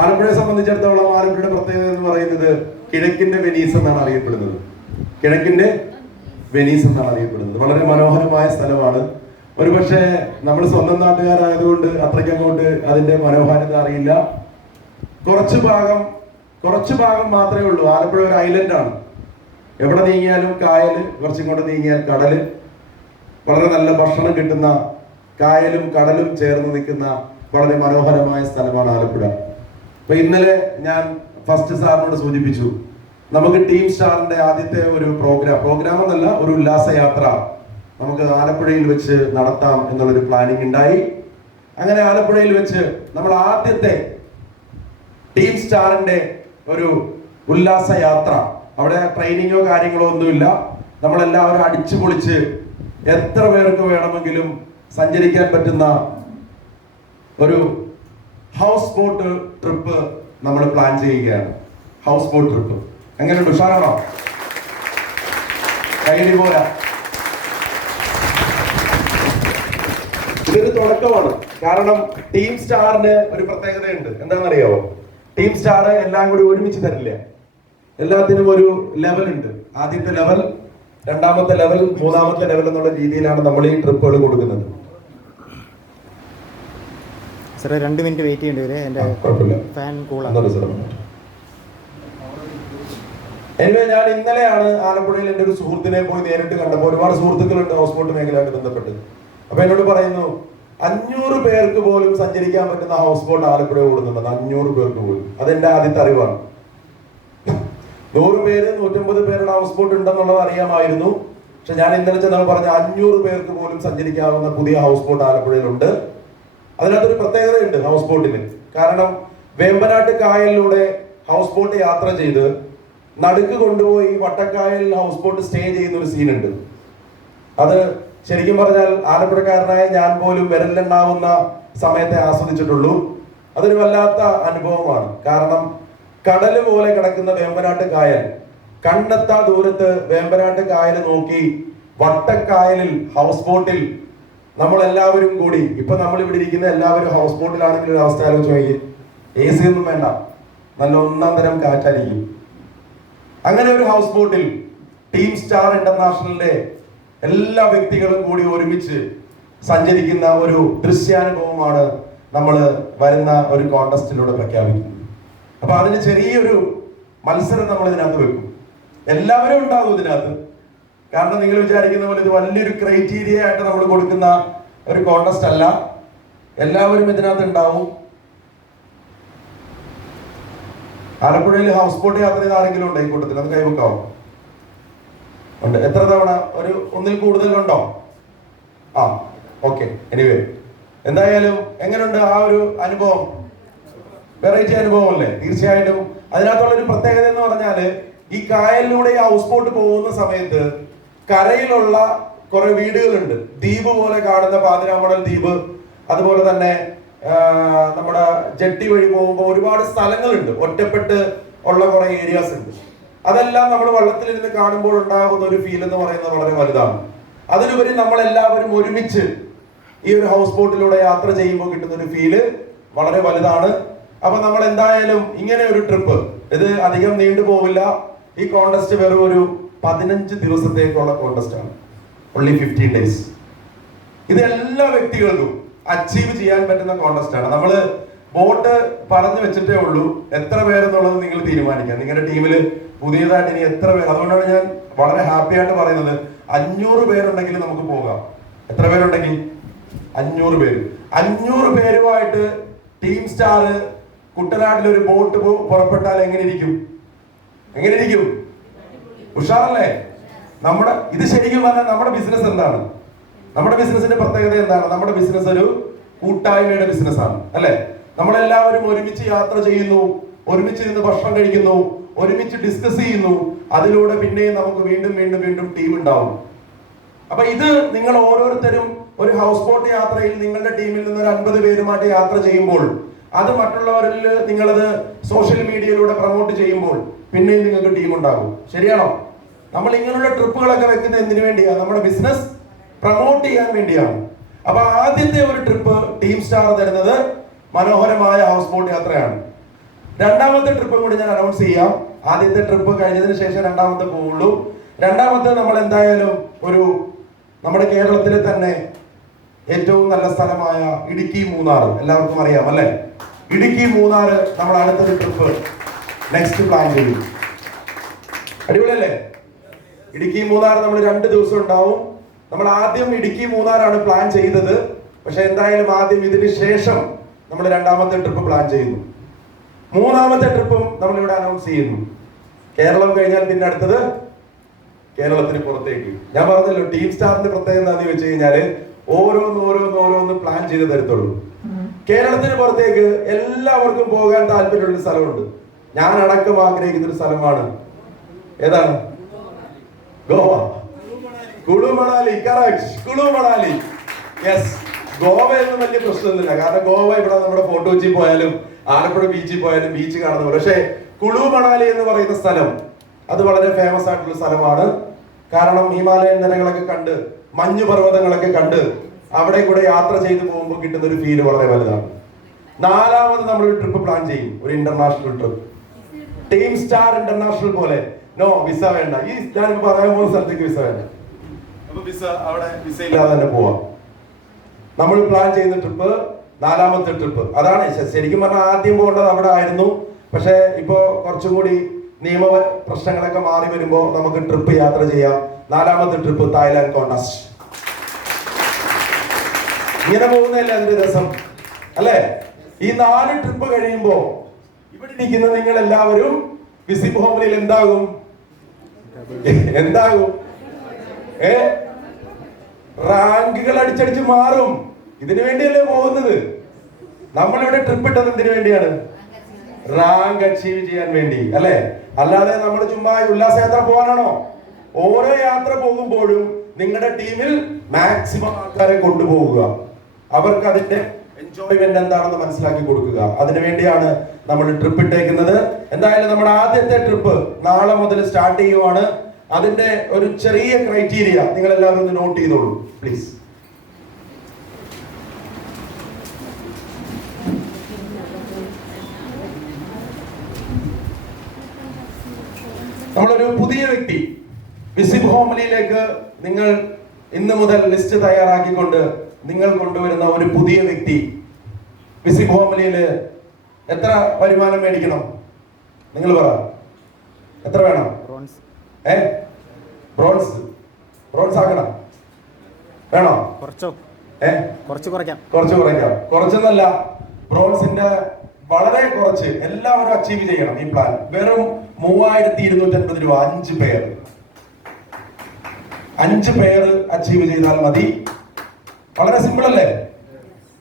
ആലപ്പുഴയെ സംബന്ധിച്ചിടത്തോളം ആലപ്പുഴയുടെ പ്രത്യേകത എന്ന് പറയുന്നത് കിഴക്കിന്റെ വെനീസ് എന്നാണ് അറിയപ്പെടുന്നത്. കിഴക്കിന്റെ വെനീസ് എന്നാണ് അറിയപ്പെടുന്നത്. വളരെ മനോഹരമായ സ്ഥലമാണ്. ഒരുപക്ഷെ നമ്മൾ സ്വന്തം നാട്ടുകാരായതുകൊണ്ട് അത്രയ്ക്ക് അങ്ങോട്ട് അതിന്റെ മനോഹാരിത അറിയില്ല. കുറച്ച് ഭാഗം മാത്രമേ ഉള്ളൂ. ആലപ്പുഴ ഒരു ഐലൻഡാണ്. എവിടെ നീങ്ങിയാലും കായല്, കുറച്ചിങ്ങോട്ട് നീങ്ങിയാൽ കടല്, വളരെ നല്ല ഭക്ഷണം കിട്ടുന്ന കായലും കടലും ചേർന്ന് നിൽക്കുന്ന വളരെ മനോഹരമായ സ്ഥലമാണ് ആലപ്പുഴ. അപ്പൊ ഇന്നലെ ഞാൻ ഫസ്റ്റ് സാറിനോട് സൂചിപ്പിച്ചു, നമുക്ക് ടീം സ്റ്റാറിന്റെ ആദ്യത്തെ ഒരു പ്രോഗ്രാം എന്നല്ല, ഒരു ഉല്ലാസയാത്ര നമുക്ക് ആലപ്പുഴയിൽ വെച്ച് നടത്താം എന്നുള്ളൊരു പ്ലാനിങ് ഉണ്ടായി. അങ്ങനെ ആലപ്പുഴയിൽ വെച്ച് നമ്മൾ ആദ്യത്തെ ടീം സ്റ്റാറിന്റെ ഒരു ഉല്ലാസയാത്ര, അവിടെ ട്രെയിനിങ്ങോ കാര്യങ്ങളോ ഒന്നുമില്ല, നമ്മളെല്ലാവരും അടിച്ചു പൊളിച്ച് എത്ര പേർക്ക് വേണമെങ്കിലും സഞ്ചരിക്കാൻ പറ്റുന്ന ഒരു ഹൗസ് ബോട്ട് ട്രിപ്പ് നമ്മൾ പ്ലാൻ ചെയ്യുകയാണ്. ഹൗസ് ബോട്ട് ട്രിപ്പ് എങ്ങനെയുണ്ട്? ഉഷാറാണോ? കൈയടി പോരാ. ഇതൊരു തുടക്കമാണ്. കാരണം ടീം സ്റ്റാറിന് ഒരു പ്രത്യേകതയുണ്ട്. എന്താണെന്നറിയാവോ? ടീം സ്റ്റാർ എല്ലാം കൂടി ഒരുമിച്ച് തരില്ല. എല്ലാത്തിനും ഒരു ലെവൽ ഉണ്ട്. ആദ്യത്തെ ലെവൽ, 2ാമത്തെ ലെവൽ, 3ാമത്തെ ലെവൽ എന്നുള്ള രീതിയിലാണ് നമ്മൾ ഈ ട്രിപ്പുകൾ കൊടുക്കുന്നത്. സാറേ 2 മിനിറ്റ് വെയിറ്റ് ചെയ്യേണ്ടി വരും. എൻ്റെ ഫാൻ കൂളാണ്. ഞാൻ ഇന്നലെയാണ് ആലപ്പുഴയിൽ എൻ്റെ ഒരു സുഹൃത്തിനെ പോയി നേരിട്ട് കണ്ടപ്പോൾ, ഒരുപാട് സുഹൃത്തുക്കളുണ്ട് ഹൗസ് ബോട്ട് മേഖലയായിട്ട് ബന്ധപ്പെട്ട്. അപ്പൊ എന്നോട് പറയുന്നു, 500 പേർക്ക് പോലും സഞ്ചരിക്കാൻ പറ്റുന്ന ഹൗസ് ബോട്ട് ആലപ്പുഴ ഓടുന്നുണ്ട്. 500 പേർക്ക് പോലും. അതെന്റെ ആദ്യത്തെ അറിവാണ്. 100 പേര് 150 പേരുടെ ഹൗസ് ബോട്ട് ഉണ്ടെന്നുള്ളത് അറിയാമായിരുന്നു. പക്ഷെ ഞാൻ ഇന്നലെ ചെന്നപ്പോൾ പറഞ്ഞ 500 പേർക്ക് പോലും സഞ്ചരിക്കാവുന്ന പുതിയ ഹൗസ് ബോട്ട് ആലപ്പുഴയിലുണ്ട്. അതിനകത്തൊരു പ്രത്യേകതയുണ്ട് ഹൗസ് ബോട്ടിന്. കാരണം വേമ്പനാട്ട് കായലിലൂടെ ഹൗസ് ബോട്ട് യാത്ര ചെയ്ത് നടുക്ക് കൊണ്ടുപോയി വട്ടക്കായൽ ഹൗസ് ബോട്ട് സ്റ്റേ ചെയ്യുന്ന ഒരു സീനുണ്ട്. അത് ശരിക്കും പറഞ്ഞാൽ ആലപ്പുഴക്കാരനായ ഞാൻ പോലും വിരലിലെണ്ണാവുന്ന സമയത്തെ ആസ്വദിച്ചിട്ടുള്ളൂ. അതൊരു വല്ലാത്ത അനുഭവമാണ്. കാരണം കടല് പോലെ കിടക്കുന്ന വേമ്പനാട്ട് കായൽ, കണ്ണെത്താ ദൂരത്ത് വേമ്പനാട്ട് കായൽ നോക്കി വട്ടക്കായലിൽ ഹൗസ് ബോട്ടിൽ നമ്മൾ എല്ലാവരും കൂടി, ഇപ്പൊ നമ്മൾ ഇവിടെ ഇരിക്കുന്ന എല്ലാവരും ഹൗസ് ബോട്ടിലാണെങ്കിൽ ഒരു അവസ്ഥ ആലോചിച്ച് നോക്കി. AC ഒന്നും വേണ്ട, നല്ല ഒന്നാം തരം കാറ്റായിരിക്കും. അങ്ങനെ ഒരു ഹൗസ് ബോട്ടിൽ ടീം സ്റ്റാർ ഇന്റർനാഷണലിന്റെ എല്ലാ വ്യക്തികളും കൂടി ഒരുമിച്ച് സഞ്ചരിക്കുന്ന ഒരു ദൃശ്യാനുഭവമാണ് നമ്മൾ വരുന്ന ഒരു കോൺടെസ്റ്റിലൂടെ പ്രഖ്യാപിക്കുന്നത്. അപ്പൊ അതിന് ചെറിയൊരു മത്സരം നമ്മൾ ഇതിനകത്ത് വെക്കും. എല്ലാവരും ഉണ്ടാകും ഇതിനകത്ത്. കാരണം നിങ്ങൾ വിചാരിക്കുന്ന പോലെ ഇത് വലിയൊരു ക്രൈറ്റീരിയ ആയിട്ട് നമ്മൾ കൊടുക്കുന്ന ഒരു കോൺടെസ്റ്റ് അല്ല. എല്ലാവരും ഇതിനകത്ത് ഉണ്ടാവും. ആലപ്പുഴയിൽ ഹൗസ് ബോട്ട് യാത്ര ചെയ്ത ആരെങ്കിലും ഉണ്ടോ ഈ കൂട്ടത്തിൽ? അത് കൈവക്കാവും. ഉണ്ട്. എത്ര തവണ? ഒരു ഒന്നിൽ കൂടുതലുണ്ടോ? ആ, ഓക്കെ. എനിവേ, എന്തായാലും എങ്ങനെയുണ്ട് ആ ഒരു അനുഭവം? വെറൈറ്റി അനുഭവം അല്ലേ? തീർച്ചയായിട്ടും. അതിനകത്തുള്ള ഒരു പ്രത്യേകത എന്ന് പറഞ്ഞാല് ഈ കായലിലൂടെ ഈ ഹൗസ് ബോട്ട് പോകുന്ന സമയത്ത് കരയിലുള്ള കുറെ വീടുകളുണ്ട്. ദ്വീപ് പോലെ കാണുന്ന പാതിരാമണൽ ദ്വീപ്, അതുപോലെ തന്നെ നമ്മുടെ ജെട്ടി വഴി പോകുമ്പോൾ ഒരുപാട് സ്ഥലങ്ങളുണ്ട്, ഒറ്റപ്പെട്ട് ഉള്ള കുറെ ഏരിയാസ് ഉണ്ട്. അതെല്ലാം നമ്മൾ വള്ളത്തിലിരുന്ന് കാണുമ്പോൾ ഉണ്ടാകുന്ന ഒരു ഫീൽ എന്ന് പറയുന്നത് വളരെ വലുതാണ്. അതിലുപരി നമ്മൾ എല്ലാവരും ഒരുമിച്ച് ഈ ഒരു ഹൗസ് ബോട്ടിലൂടെ യാത്ര ചെയ്യുമ്പോൾ കിട്ടുന്ന ഒരു ഫീല് വളരെ വലുതാണ്. അപ്പൊ നമ്മൾ എന്തായാലും ഇങ്ങനെ ഒരു ട്രിപ്പ്, ഇത് അധികം നീണ്ടു പോവില്ല. ഈ കോൺടെസ്റ്റ് വെറും ഒരു 15 ദിവസത്തേക്കുള്ള കോൺടെസ്റ്റ് ആണ്. Only 15 days. ഇത് എല്ലാ വ്യക്തികൾക്കും അച്ചീവ് ചെയ്യാൻ പറ്റുന്ന കോൺടെസ്റ്റ് ആണ്. നമ്മള് ബോട്ട് പറഞ്ഞു വെച്ചിട്ടേ ഉള്ളൂ. എത്ര പേരെന്നുള്ളത് നിങ്ങൾ തീരുമാനിക്കാം. നിങ്ങളുടെ ടീമിൽ പുതിയതായിട്ട് ഇനി എത്ര പേര്. അതുകൊണ്ടാണ് ഞാൻ വളരെ ഹാപ്പി ആയിട്ട് പറയുന്നത് 500 പേരുണ്ടെങ്കിൽ നമുക്ക് പോകാം. എത്ര പേരുണ്ടെങ്കിൽ? 500 പേര്. 500 പേരുമായിട്ട് ടീം സ്റ്റാർ കുട്ടനാട്ടിൽ ഒരു ബോട്ട് പുറപ്പെട്ടാൽ എങ്ങനെ ഇരിക്കും? എങ്ങനെ ഇരിക്കും? ഉഷാറല്ലേ? നമ്മുടെ ഇത് ശരിക്കും പറഞ്ഞാൽ നമ്മുടെ ബിസിനസ് എന്താണ്? നമ്മുടെ ബിസിനസിന്റെ പ്രത്യേകത എന്താണ്? നമ്മുടെ ബിസിനസ് ഒരു കൂട്ടായ്മയുടെ ബിസിനസ്സാണ്, അല്ലെ? നമ്മളെല്ലാവരും ഒരുമിച്ച് യാത്ര ചെയ്യുന്നു, ഒരുമിച്ചിരുന്ന് ഭക്ഷണം കഴിക്കുന്നു, ഒരുമിച്ച് ഡിസ്കസ് ചെയ്യുന്നു. അതിലൂടെ പിന്നെയും നമുക്ക് വീണ്ടും വീണ്ടും വീണ്ടും ടീം ഉണ്ടാവും. അപ്പൊ ഇത് നിങ്ങൾ ഓരോരുത്തരും ഒരു ഹൗസ് ബോട്ട് യാത്രയിൽ നിങ്ങളുടെ ടീമിൽ നിന്ന് ഒരു 50 പേരുമായിട്ട് യാത്ര ചെയ്യുമ്പോൾ, അത് മറ്റുള്ളവരിൽ നിങ്ങളത് സോഷ്യൽ മീഡിയയിലൂടെ പ്രൊമോട്ട് ചെയ്യുമ്പോൾ പിന്നെയും നിങ്ങൾക്ക് ടീം ഉണ്ടാകും. ശരിയാണോ? നമ്മൾ ഇങ്ങനെയുള്ള ട്രിപ്പുകളൊക്കെ വെക്കുന്നത് എന്തിനു വേണ്ടിയാണ്? നമ്മുടെ ബിസിനസ് പ്രൊമോട്ട് ചെയ്യാൻ വേണ്ടിയാണ്. അപ്പൊ ആദ്യത്തെ ഒരു ട്രിപ്പ് ടീം സ്റ്റാർ തരുന്നത് മനോഹരമായ ഹൗസ് ബോട്ട് യാത്രയാണ്. രണ്ടാമത്തെ ട്രിപ്പ് കൂടി ഞാൻ അനൗൺസ് ചെയ്യാം. ആദ്യത്തെ ട്രിപ്പ് കഴിഞ്ഞതിന് ശേഷം രണ്ടാമത്തെ പോവുള്ളൂ. രണ്ടാമത്തെ നമ്മൾ എന്തായാലും ഒരു നമ്മുടെ കേരളത്തിലെ തന്നെ ഏറ്റവും നല്ല സ്ഥലമായ ഇടുക്കി മൂന്നാർ എല്ലാവർക്കും അറിയാം, അല്ലെ? ഇടുക്കി മൂന്നാർ നമ്മൾ അടുത്തൊരു ട്രിപ്പ് നെക്സ്റ്റ് പ്ലാൻ ചെയ്യും. അടിപൊളിയല്ലേ? ഇടുക്കി മൂന്നാർ നമ്മൾ 2 ദിവസം ഉണ്ടാവും. നമ്മൾ ആദ്യം ഇടുക്കി മൂന്നാറാണ് പ്ലാൻ ചെയ്തത്. പക്ഷെ എന്തായാലും ആദ്യം ഇതിന് ശേഷം നമ്മൾ രണ്ടാമത്തെ ട്രിപ്പ് പ്ലാൻ ചെയ്യുന്നു. മൂന്നാമത്തെ ട്രിപ്പും നമ്മൾ ഇവിടെ അനൗൺസ് ചെയ്യുന്നു. കേരളം കഴിഞ്ഞാൽ പിന്നെ അടുത്തത് കേരളത്തിന് പുറത്തേക്ക്. ഞാൻ പറഞ്ഞല്ലോ, ടീം സ്റ്റാറിന്റെ പ്രത്യേകത എന്താണെന്ന് വെച്ച് കഴിഞ്ഞാല് ഓരോന്ന് പ്ലാൻ ചെയ്ത് തരത്തുള്ളൂ. കേരളത്തിന് പുറത്തേക്ക് എല്ലാവർക്കും പോകാൻ താല്പര്യമുള്ള സ്ഥലമുണ്ട്. ഞാൻ അടക്കം ആഗ്രഹിക്കുന്ന ഒരു സ്ഥലമാണ്. ഏതാണ്? ഗോവ. കുളു മണാലി. കറക്റ്റ്, കുളു മണാലി. യെസ്. ഗോവയൊന്നും വലിയ പ്രശ്നമൊന്നുമില്ല. കാരണം ഗോവ ഇവിടെ നമ്മുടെ ഫോർട്ട് കൊച്ചി പോയാലും ആലപ്പുഴ ബീച്ചിൽ പോയാലും ബീച്ച് കാണുന്ന പോലെ. പക്ഷേ കുളു മണാലി എന്ന് പറയുന്ന സ്ഥലം അത് വളരെ ഫേമസ് ആയിട്ടുള്ള സ്ഥലമാണ്. കാരണം ഹിമാലയൻ നിരകളൊക്കെ കണ്ട്, മഞ്ഞു പർവ്വതങ്ങളൊക്കെ കണ്ട് അവിടെ കൂടെ യാത്ര ചെയ്ത് പോകുമ്പോൾ കിട്ടുന്ന ഒരു ഫീല് വളരെ വലുതാണ്. നാലാമത് നമ്മളൊരു ട്രിപ്പ് പ്ലാൻ ചെയ്യും, ഒരു international trip. Team star international പോലെ. നോ, വിസ വേണ്ട. ഈ ഞാൻ പറയാൻ പോകുന്ന സ്ഥലത്തേക്ക് വിസ വേണ്ട. അപ്പൊ വിസ അവിടെ വിസ ഇല്ലാതെ തന്നെ പോവാം. നമ്മൾ പ്ലാൻ ചെയ്യുന്ന ട്രിപ്പ് നാലാമത്തെ ട്രിപ്പ് അതാണ്. ശരിക്കും പറഞ്ഞാൽ ആദ്യം പോകേണ്ടത് അവിടെ ആയിരുന്നു. പക്ഷെ ഇപ്പോ കുറച്ചും കൂടി നിയമ പ്രശ്നങ്ങളൊക്കെ മാറി വരുമ്പോൾ നമുക്ക് ട്രിപ്പ് യാത്ര ചെയ്യാം. നാലാമത്തെ ട്രിപ്പ് തായ്ലാൻഡ് കോൺടെസ്റ്റ്. ഇങ്ങനെ പോകുന്നതല്ലേ അതിന്റെ രസം, അല്ലെ? ഈ 4 ട്രിപ്പ് കഴിയുമ്പോ ഇവിടെ ഇരിക്കുന്ന നിങ്ങൾ എല്ലാവരും വിസിബ് ഹോംലിയിൽ എന്താകും? എന്താകും? റാങ്കുകൾ അടിച്ചടിച്ച് മാറും. ഇതിനു വേണ്ടിയല്ലേ പോകുന്നത്. നമ്മളിവിടെ ട്രിപ്പ് ഇട്ടത് എന്തിനു വേണ്ടിയാണ്? റാങ്ക് അച്ചീവ് ചെയ്യാൻ വേണ്ടി അല്ലെ? അല്ലാതെ നമ്മൾ ചുമ്മാ ഉല്ലാസയാത്ര പോകാനാണോ? ഓരോ യാത്ര പോകുമ്പോഴും നിങ്ങളുടെ ടീമിൽ മാക്സിമം ആൾക്കാരെ കൊണ്ടുപോകുക, അവർക്ക് അതിന്റെ എൻജോയ്മെന്റ് എന്താണെന്ന് മനസ്സിലാക്കി കൊടുക്കുക. അതിനു വേണ്ടിയാണ് നമ്മൾ ട്രിപ്പ് ഇട്ടേക്കുന്നത്. എന്തായാലും നമ്മുടെ ആദ്യത്തെ ട്രിപ്പ് നാളെ മുതൽ സ്റ്റാർട്ട് ചെയ്യുവാണ്. അതിന്റെ ഒരു ചെറിയ ക്രൈറ്റീരിയ നിങ്ങൾ എല്ലാവരും ഒന്ന് നോട്ട് ചെയ്തോളൂ പ്ലീസ്. നമ്മളൊരു പുതിയ വ്യക്തി വിസിബ് ഹോംലിയിലേക്ക് നിങ്ങൾ ഇന്ന് മുതൽ ലിസ്റ്റ് തയ്യാറാക്കിക്കൊണ്ട് നിങ്ങൾ കൊണ്ടുവരുന്ന ഒരു പുതിയ വ്യക്തി വിസിബ് ഹോംലിയില് എത്ര വരുമാനം മേടിക്കണം? നിങ്ങൾ പറ, എത്ര വേണം? ബ്രോൺസ് ആക്കണം. വേണോ? കുറച്ച് കുറയ്ക്കാം. കുറച്ചെന്നല്ല, ബ്രോൺസിന്റെ വളരെ കുറച്ച് എല്ലാവരും അച്ചീവ് ചെയ്യണം. ഈ പ്ലാൻ വെറും 3250 രൂപ. 5 പേർ അച്ചീവ് ചെയ്താൽ മതി. വളരെ സിമ്പിൾ അല്ലേ?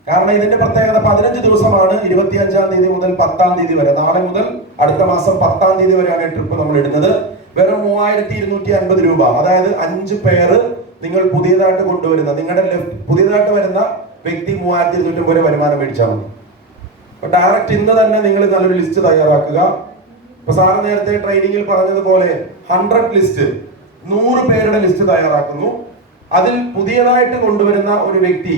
കാരണം ഇതിന്റെ പ്രത്യേകത 15 ദിവസമാണ്. 25-ാം തീയതി മുതൽ 10-ാം തീയതി വരെ, നാളെ മുതൽ അടുത്ത മാസം 10-ാം തീയതി വരെയാണ് ട്രിപ്പ് നമ്മൾ ഇടുന്നത്. വെറും 3250 രൂപ. അതായത് 5 പേര് നിങ്ങൾ പുതിയതായിട്ട് കൊണ്ടുവരുന്ന, നിങ്ങളുടെ പുതിയതായിട്ട് വരുന്ന വ്യക്തി 3250 വരെ വരുമാനം മേടിച്ചാൽ മതി. ഡയറക്റ്റ് ഇന്ന് തന്നെ നിങ്ങൾ നല്ലൊരു ലിസ്റ്റ് തയ്യാറാക്കുക. ഇപ്പൊ സാറ് നേരത്തെ ട്രെയിനിങ്ങിൽ പറഞ്ഞതുപോലെ 100 ലിസ്റ്റ്, 100 പേരുടെ ലിസ്റ്റ് തയ്യാറാക്കുന്നു. അതിൽ പുതിയതായിട്ട് കൊണ്ടുവരുന്ന ഒരു വ്യക്തി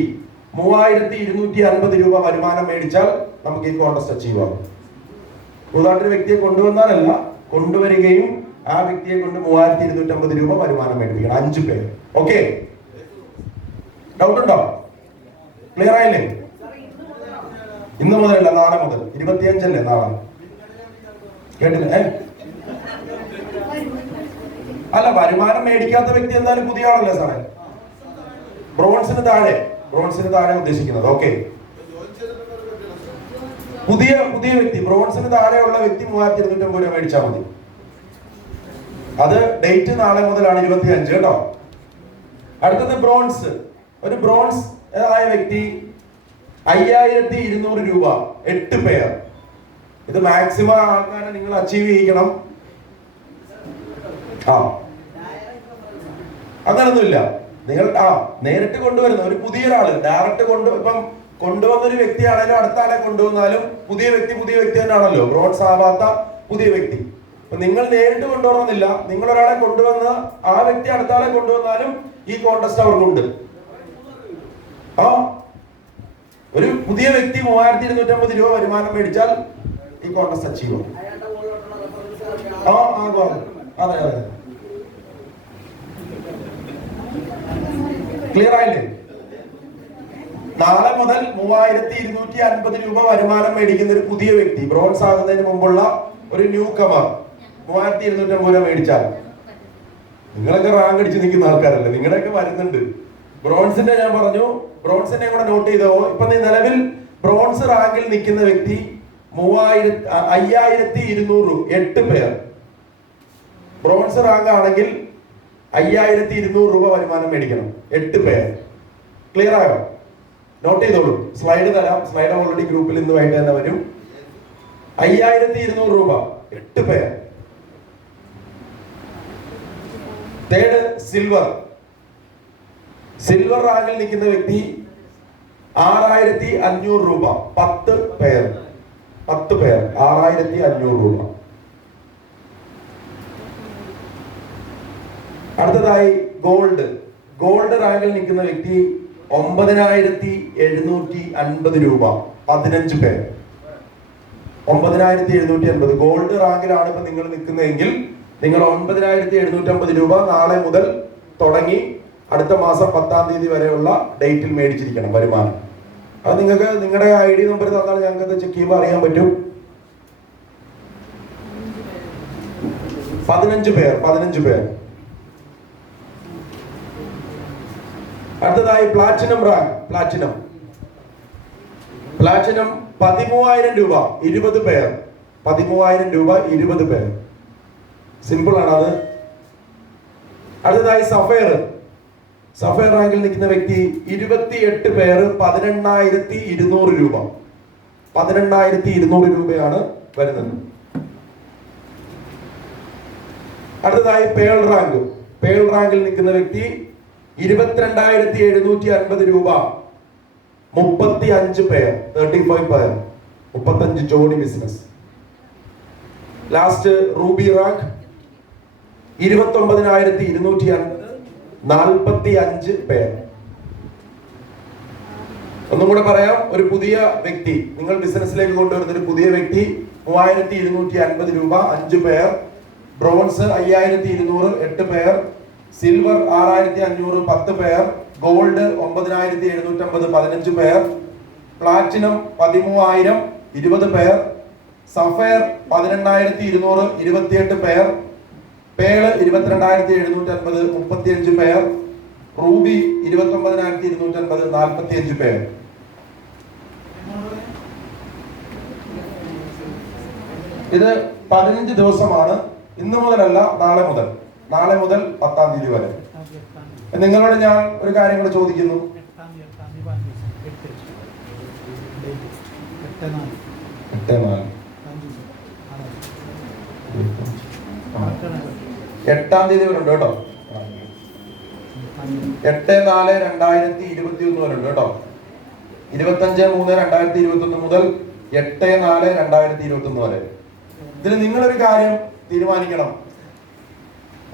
3250 രൂപ വരുമാനം മേടിച്ചാൽ നമുക്ക് ഈ കോൺടെസ്റ്റ് അച്ചീവ് ആകും. പുതുതായിട്ടൊരു വ്യക്തിയെ കൊണ്ടുവന്നാലല്ല, കൊണ്ടുവരികയും ആ വ്യക്തിയെ കൊണ്ട് 3250 രൂപ വരുമാനം മേടിപ്പിക്കണം. 5 പേര്. ഓക്കെ, ഡൗട്ട് ഉണ്ടോ? ക്ലിയർ ആയില്ലേ? ഇന്ന് മുതലല്ല, നാളെ മുതൽ. 25 അല്ലേ നാളെ? കേട്ടില്ലേ? അല്ല, വരുമാനം മേടിക്കാത്ത വ്യക്തി എന്തായാലും പുതിയ ആളല്ലേ സാറേ? ബ്രോൺസിന് താഴെ ഉദ്ദേശിക്കുന്നത്. ഓക്കെ, പുതിയ വ്യക്തി, ബ്രോൺസിന് താഴെയുള്ള വ്യക്തി 3250 രൂപ മേടിച്ചാൽ മതി. അത് ഡേറ്റ് നാളെ മുതലാണ്, 25 കേട്ടോ. അടുത്തത് ബ്രോൺസ്. ഒരു ബ്രോൺസ് ആയ വ്യക്തി 5200 രൂപ. 8 പേർ. ഇത് മാക്സിമം ആൾക്കാരെ നിങ്ങൾ അച്ചീവ് ചെയ്യിക്കണം. അങ്ങനൊന്നുമില്ല. നിങ്ങൾ നേരിട്ട് കൊണ്ടുവരുന്ന ഒരു പുതിയ ഒരാള് ഡയറക്റ്റ് ഇപ്പം കൊണ്ടുവന്നൊരു വ്യക്തിയാണെങ്കിലും അടുത്ത ആളെ കൊണ്ടുവന്നാലും പുതിയ വ്യക്തി തന്നെയാണല്ലോ. ബ്രോൺസ് ആവാത്ത പുതിയ വ്യക്തി. അപ്പൊ നിങ്ങൾ നേരിട്ട് കൊണ്ടുവരണമെന്നില്ല. നിങ്ങൾ ഒരാളെ കൊണ്ടുവന്ന് ആ വ്യക്തി അടുത്ത ആളെ കൊണ്ടുവന്നാലും ഈ കോൺടെസ്റ്റ് അവർക്കുണ്ട്. ഒരു പുതിയ വ്യക്തി 3250 രൂപ വരുമാനം മേടിച്ചാൽ ഈ കോൺടെസ്റ്റ് അച്ചീവ് ആവും. അതെ. ക്ലിയർ ആയില്ലേ? നാളെ മുതൽ 3250 രൂപ വരുമാനം മേടിക്കുന്ന ഒരു പുതിയ വ്യക്തി, ബ്രോൺസ് ആകുന്നതിന് മുമ്പുള്ള ഒരു ന്യൂ കമർ 3250 രൂപ മേടിച്ചാൽ, നിങ്ങളൊക്കെ റാങ്ക് അടിച്ച് നിൽക്കുന്ന ആൾക്കാരല്ലേ, നിങ്ങളുടെയൊക്കെ വരുന്നുണ്ട്. ബ്രോൺസിന്റെ ഞാൻ പറഞ്ഞു, ബ്രോൺസിനെ കൂടെ നോട്ട് ചെയ്തോ. ഇപ്പൊ നിലവിൽ ബ്രോൺസ് റാങ്കിൽ നിൽക്കുന്ന വ്യക്തി 5200, 8 പേർ. ബ്രോൺസ് റാങ്ക് ആണെങ്കിൽ 5200 രൂപ വരുമാനം മേടിക്കണം. 8 പേർ. ക്ലിയർ ആയോ? നോട്ട് ചെയ്തോളൂ. സ്ലൈഡ് തരാം. സ്ലൈഡ് ഓൾറെഡി ഗ്രൂപ്പിൽ ഇന്ന് വൈകിട്ട് തന്നെ വരും. 5200 രൂപ, 8 പേർ. തേർഡ് സിൽവർ റാങ്കിൽ നിൽക്കുന്ന വ്യക്തി 6500 രൂപ. 10 പേർ. 6500 രൂപ. അടുത്തതായി ഗോൾഡ് റാങ്കിൽ നിൽക്കുന്ന വ്യക്തി 9750 രൂപ. 15 പേർ. 9750. ഗോൾഡ് റാങ്കിലാണ് ഇപ്പൊ നിങ്ങൾ നിൽക്കുന്നതെങ്കിൽ നിങ്ങൾ 9750 രൂപ നാളെ മുതൽ തുടങ്ങി അടുത്ത മാസം 10-ാം തീയതി വരെയുള്ള ഡേറ്റിൽ മേടിച്ചിരിക്കണം വരുമാനം. അത് നിങ്ങൾക്ക് നിങ്ങളുടെ ID നമ്പർ തന്നാൽ ഞങ്ങൾക്ക് അത് ചെക്ക് ചെയ്യുമ്പോൾ അറിയാൻ പറ്റും. 15 പേർ. അടുത്തതായി പ്ലാറ്റിനം റാങ്ക്. പ്ലാറ്റിനം 13000 രൂപ. 20 പേർ. 13000 രൂപ, 20 പേർ. സിമ്പിൾ ആണ് അത്. അടുത്തതായി സഫയർ. സഫയർ റാങ്കിൽ നിൽക്കുന്ന വ്യക്തി 28 പേര് 18,200 രൂപ. 18,200 രൂപയാണ് വരുന്നത്. അടുത്തതായി പേൾ റാങ്ക്. പേൾ റാങ്കിൽ നിൽക്കുന്ന വ്യക്തി 22,750 രൂപ. 35 പേർ, 35 പേർ, 35 ജോഡി ബിസിനസ്. ലാസ്റ്റ് റൂബി റാങ്ക് 29,250, 45 പേർ. ഒന്നും കൂടെ പറയാം. ഒരു പുതിയ വ്യക്തി, നിങ്ങൾ ബിസിനസ്സിലേക്ക് കൊണ്ടുവരുന്ന ഒരു പുതിയ വ്യക്തി 3,250 രൂപ, 5 പേർ. ബ്രോൺസ് 5,200, 8 പേർ. സിൽവർ 6,500, 10 പേർ. ഗോൾഡ് 9,750, 15 പേർ. പ്ലാറ്റിനം 13,000, 20 പേർ. സഫയർ 18,200, 28 പേർ. പേള് 22,750, 35 പേർ. റൂബി 29,250, 45 പേർ. ഇത് 15 ദിവസമാണ്. ഇന്ന് മുതലല്ല, നാളെ മുതൽ. നാളെ മുതൽ 10-ാം തീയതി വരെ. നിങ്ങളോട് ഞാൻ ഒരു കാര്യം കൂടെ ചോദിക്കുന്നു. 8-ാം തീയതി വരെ ഉണ്ട് കേട്ടോ. 8/4/2021 വരെ ഉണ്ട് കേട്ടോ. 25/3/2021 മുതൽ 8/4/2021 വരെ. ഇതിൽ നിങ്ങളൊരു കാര്യം തീരുമാനിക്കണം.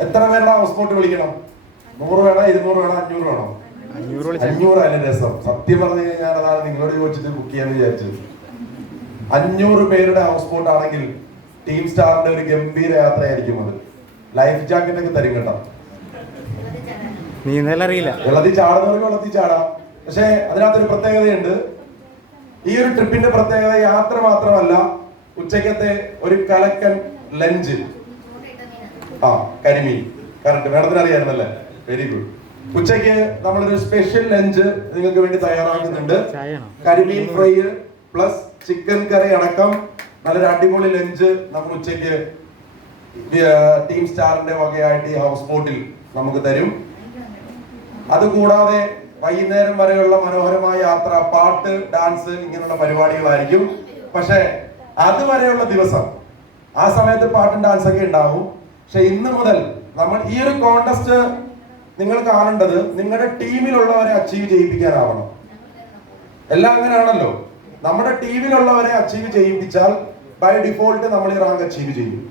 എത്ര പേരുടെ ഹൗസ് ബോട്ട് വിളിക്കണം? 100 വേണോ, 200 വേണോ, 500 വേണോ? 500 അതിന്റെ രസം. സത്യം പറഞ്ഞു കഴിഞ്ഞാൽ അതാണ് നിങ്ങളോട് ചോദിച്ചിട്ട് ബുക്ക് ചെയ്യാന്ന് വിചാരിച്ചത്. 500 പേരുടെ ഹൗസ് ബോട്ട് ആണെങ്കിൽ ടീം സ്റ്റാറിന്റെ ഒരു ഗംഭീര യാത്രയായിരിക്കും അത്. ലൈഫ് ജാക്കറ്റ് ഒക്കെ തരും കേട്ടോ. അറിയില്ല, വെള്ളത്തിൽ ചാടുന്നവർക്ക് വെള്ളത്തിൽ ചാടാം. പക്ഷെ അതിനകത്തൊരു പ്രത്യേകതയുണ്ട്. ഈ ഒരു ട്രിപ്പിന്റെ പ്രത്യേകത യാത്ര മാത്രമല്ല, ഉച്ചക്കത്തെ ഒരു കലക്കൻ ലഞ്ച്. കരിമീൻ. കറക്റ്റ്, മേഡത്തിന് അറിയായിരുന്നല്ലേ? Very good. ഉച്ചയ്ക്ക് നമ്മളൊരു സ്പെഷ്യൽ ലഞ്ച് നിങ്ങൾക്ക് വേണ്ടി തയ്യാറാക്കുന്നുണ്ട്. കരിമീൻ ഫ്രൈ പ്ലസ് ചിക്കൻ കറി അടക്കം നല്ലൊരു അടിപൊളി ലഞ്ച് നമ്മൾ ഉച്ചയ്ക്ക് ടീം സ്റ്റാറിന്റെ വകയായിട്ട് ഈ ഹൗസ് ബോട്ടിൽ നമുക്ക് തരും. അതുകൂടാതെ വൈകുന്നേരം വരെയുള്ള മനോഹരമായ യാത്ര, പാട്ട്, ഡാൻസ്, ഇങ്ങനെയുള്ള പരിപാടികളായിരിക്കും. പക്ഷെ അതുവരെയുള്ള ദിവസം ആ സമയത്ത് പാട്ടും ഡാൻസ് ഒക്കെ ഉണ്ടാവും. പക്ഷെ ഇന്ന് മുതൽ നമ്മൾ ഈ ഒരു കോണ്ടസ്റ്റ് നിങ്ങൾ കാണേണ്ടത് നിങ്ങളുടെ ടീമിലുള്ളവരെ അച്ചീവ് ചെയ്യിപ്പിക്കാനാവണം. എല്ലാം അങ്ങനെയാണല്ലോ. നമ്മുടെ ടീമിലുള്ളവരെ അച്ചീവ് ചെയ്യിപ്പിച്ചാൽ ബൈ ഡിഫോൾട്ട് നമ്മൾ ഈ റാങ്ക് അച്ചീവ് ചെയ്യും.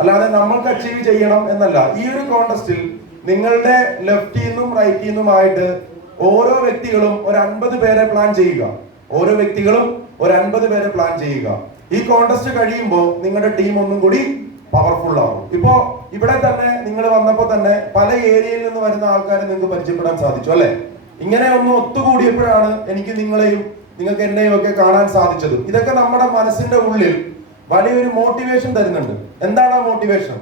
അല്ലാതെ നമ്മൾക്ക് അച്ചീവ് ചെയ്യണം എന്നല്ല. ഈ ഒരു കോണ്ടസ്റ്റിൽ നിങ്ങളുടെ ലെഫ്റ്റിൽ നിന്നും റൈറ്റിൽ നിന്നുമായിട്ട് ഓരോ വ്യക്തികളും ഒരു 50 പേരെ പ്ലാൻ ചെയ്യുക. ഓരോ വ്യക്തികളും ഒരു 50 പേരെ പ്ലാൻ ചെയ്യുക. ഈ കോണ്ടസ്റ്റ് കഴിയുമ്പോൾ നിങ്ങളുടെ ടീം ഒന്നും കൂടി പവർഫുൾ ആവും. ഇപ്പോ ഇവിടെ തന്നെ നിങ്ങൾ വന്നപ്പോൾ തന്നെ പല ഏരിയയിൽ നിന്ന് വരുന്ന ആൾക്കാരെ നിങ്ങൾക്ക് പരിചയപ്പെടാൻ സാധിച്ചു അല്ലെ? ഇങ്ങനെ ഒന്ന് ഒത്തുകൂടിയപ്പോഴാണ് എനിക്ക് നിങ്ങളെയും നിങ്ങൾക്ക് എന്നെയും ഒക്കെ കാണാൻ സാധിച്ചത്. ഇതൊക്കെ നമ്മുടെ മനസ്സിന്റെ ഉള്ളിൽ വലിയൊരു മോട്ടിവേഷൻ തരുന്നുണ്ട്. എന്താണ് ആ മോട്ടിവേഷൻ?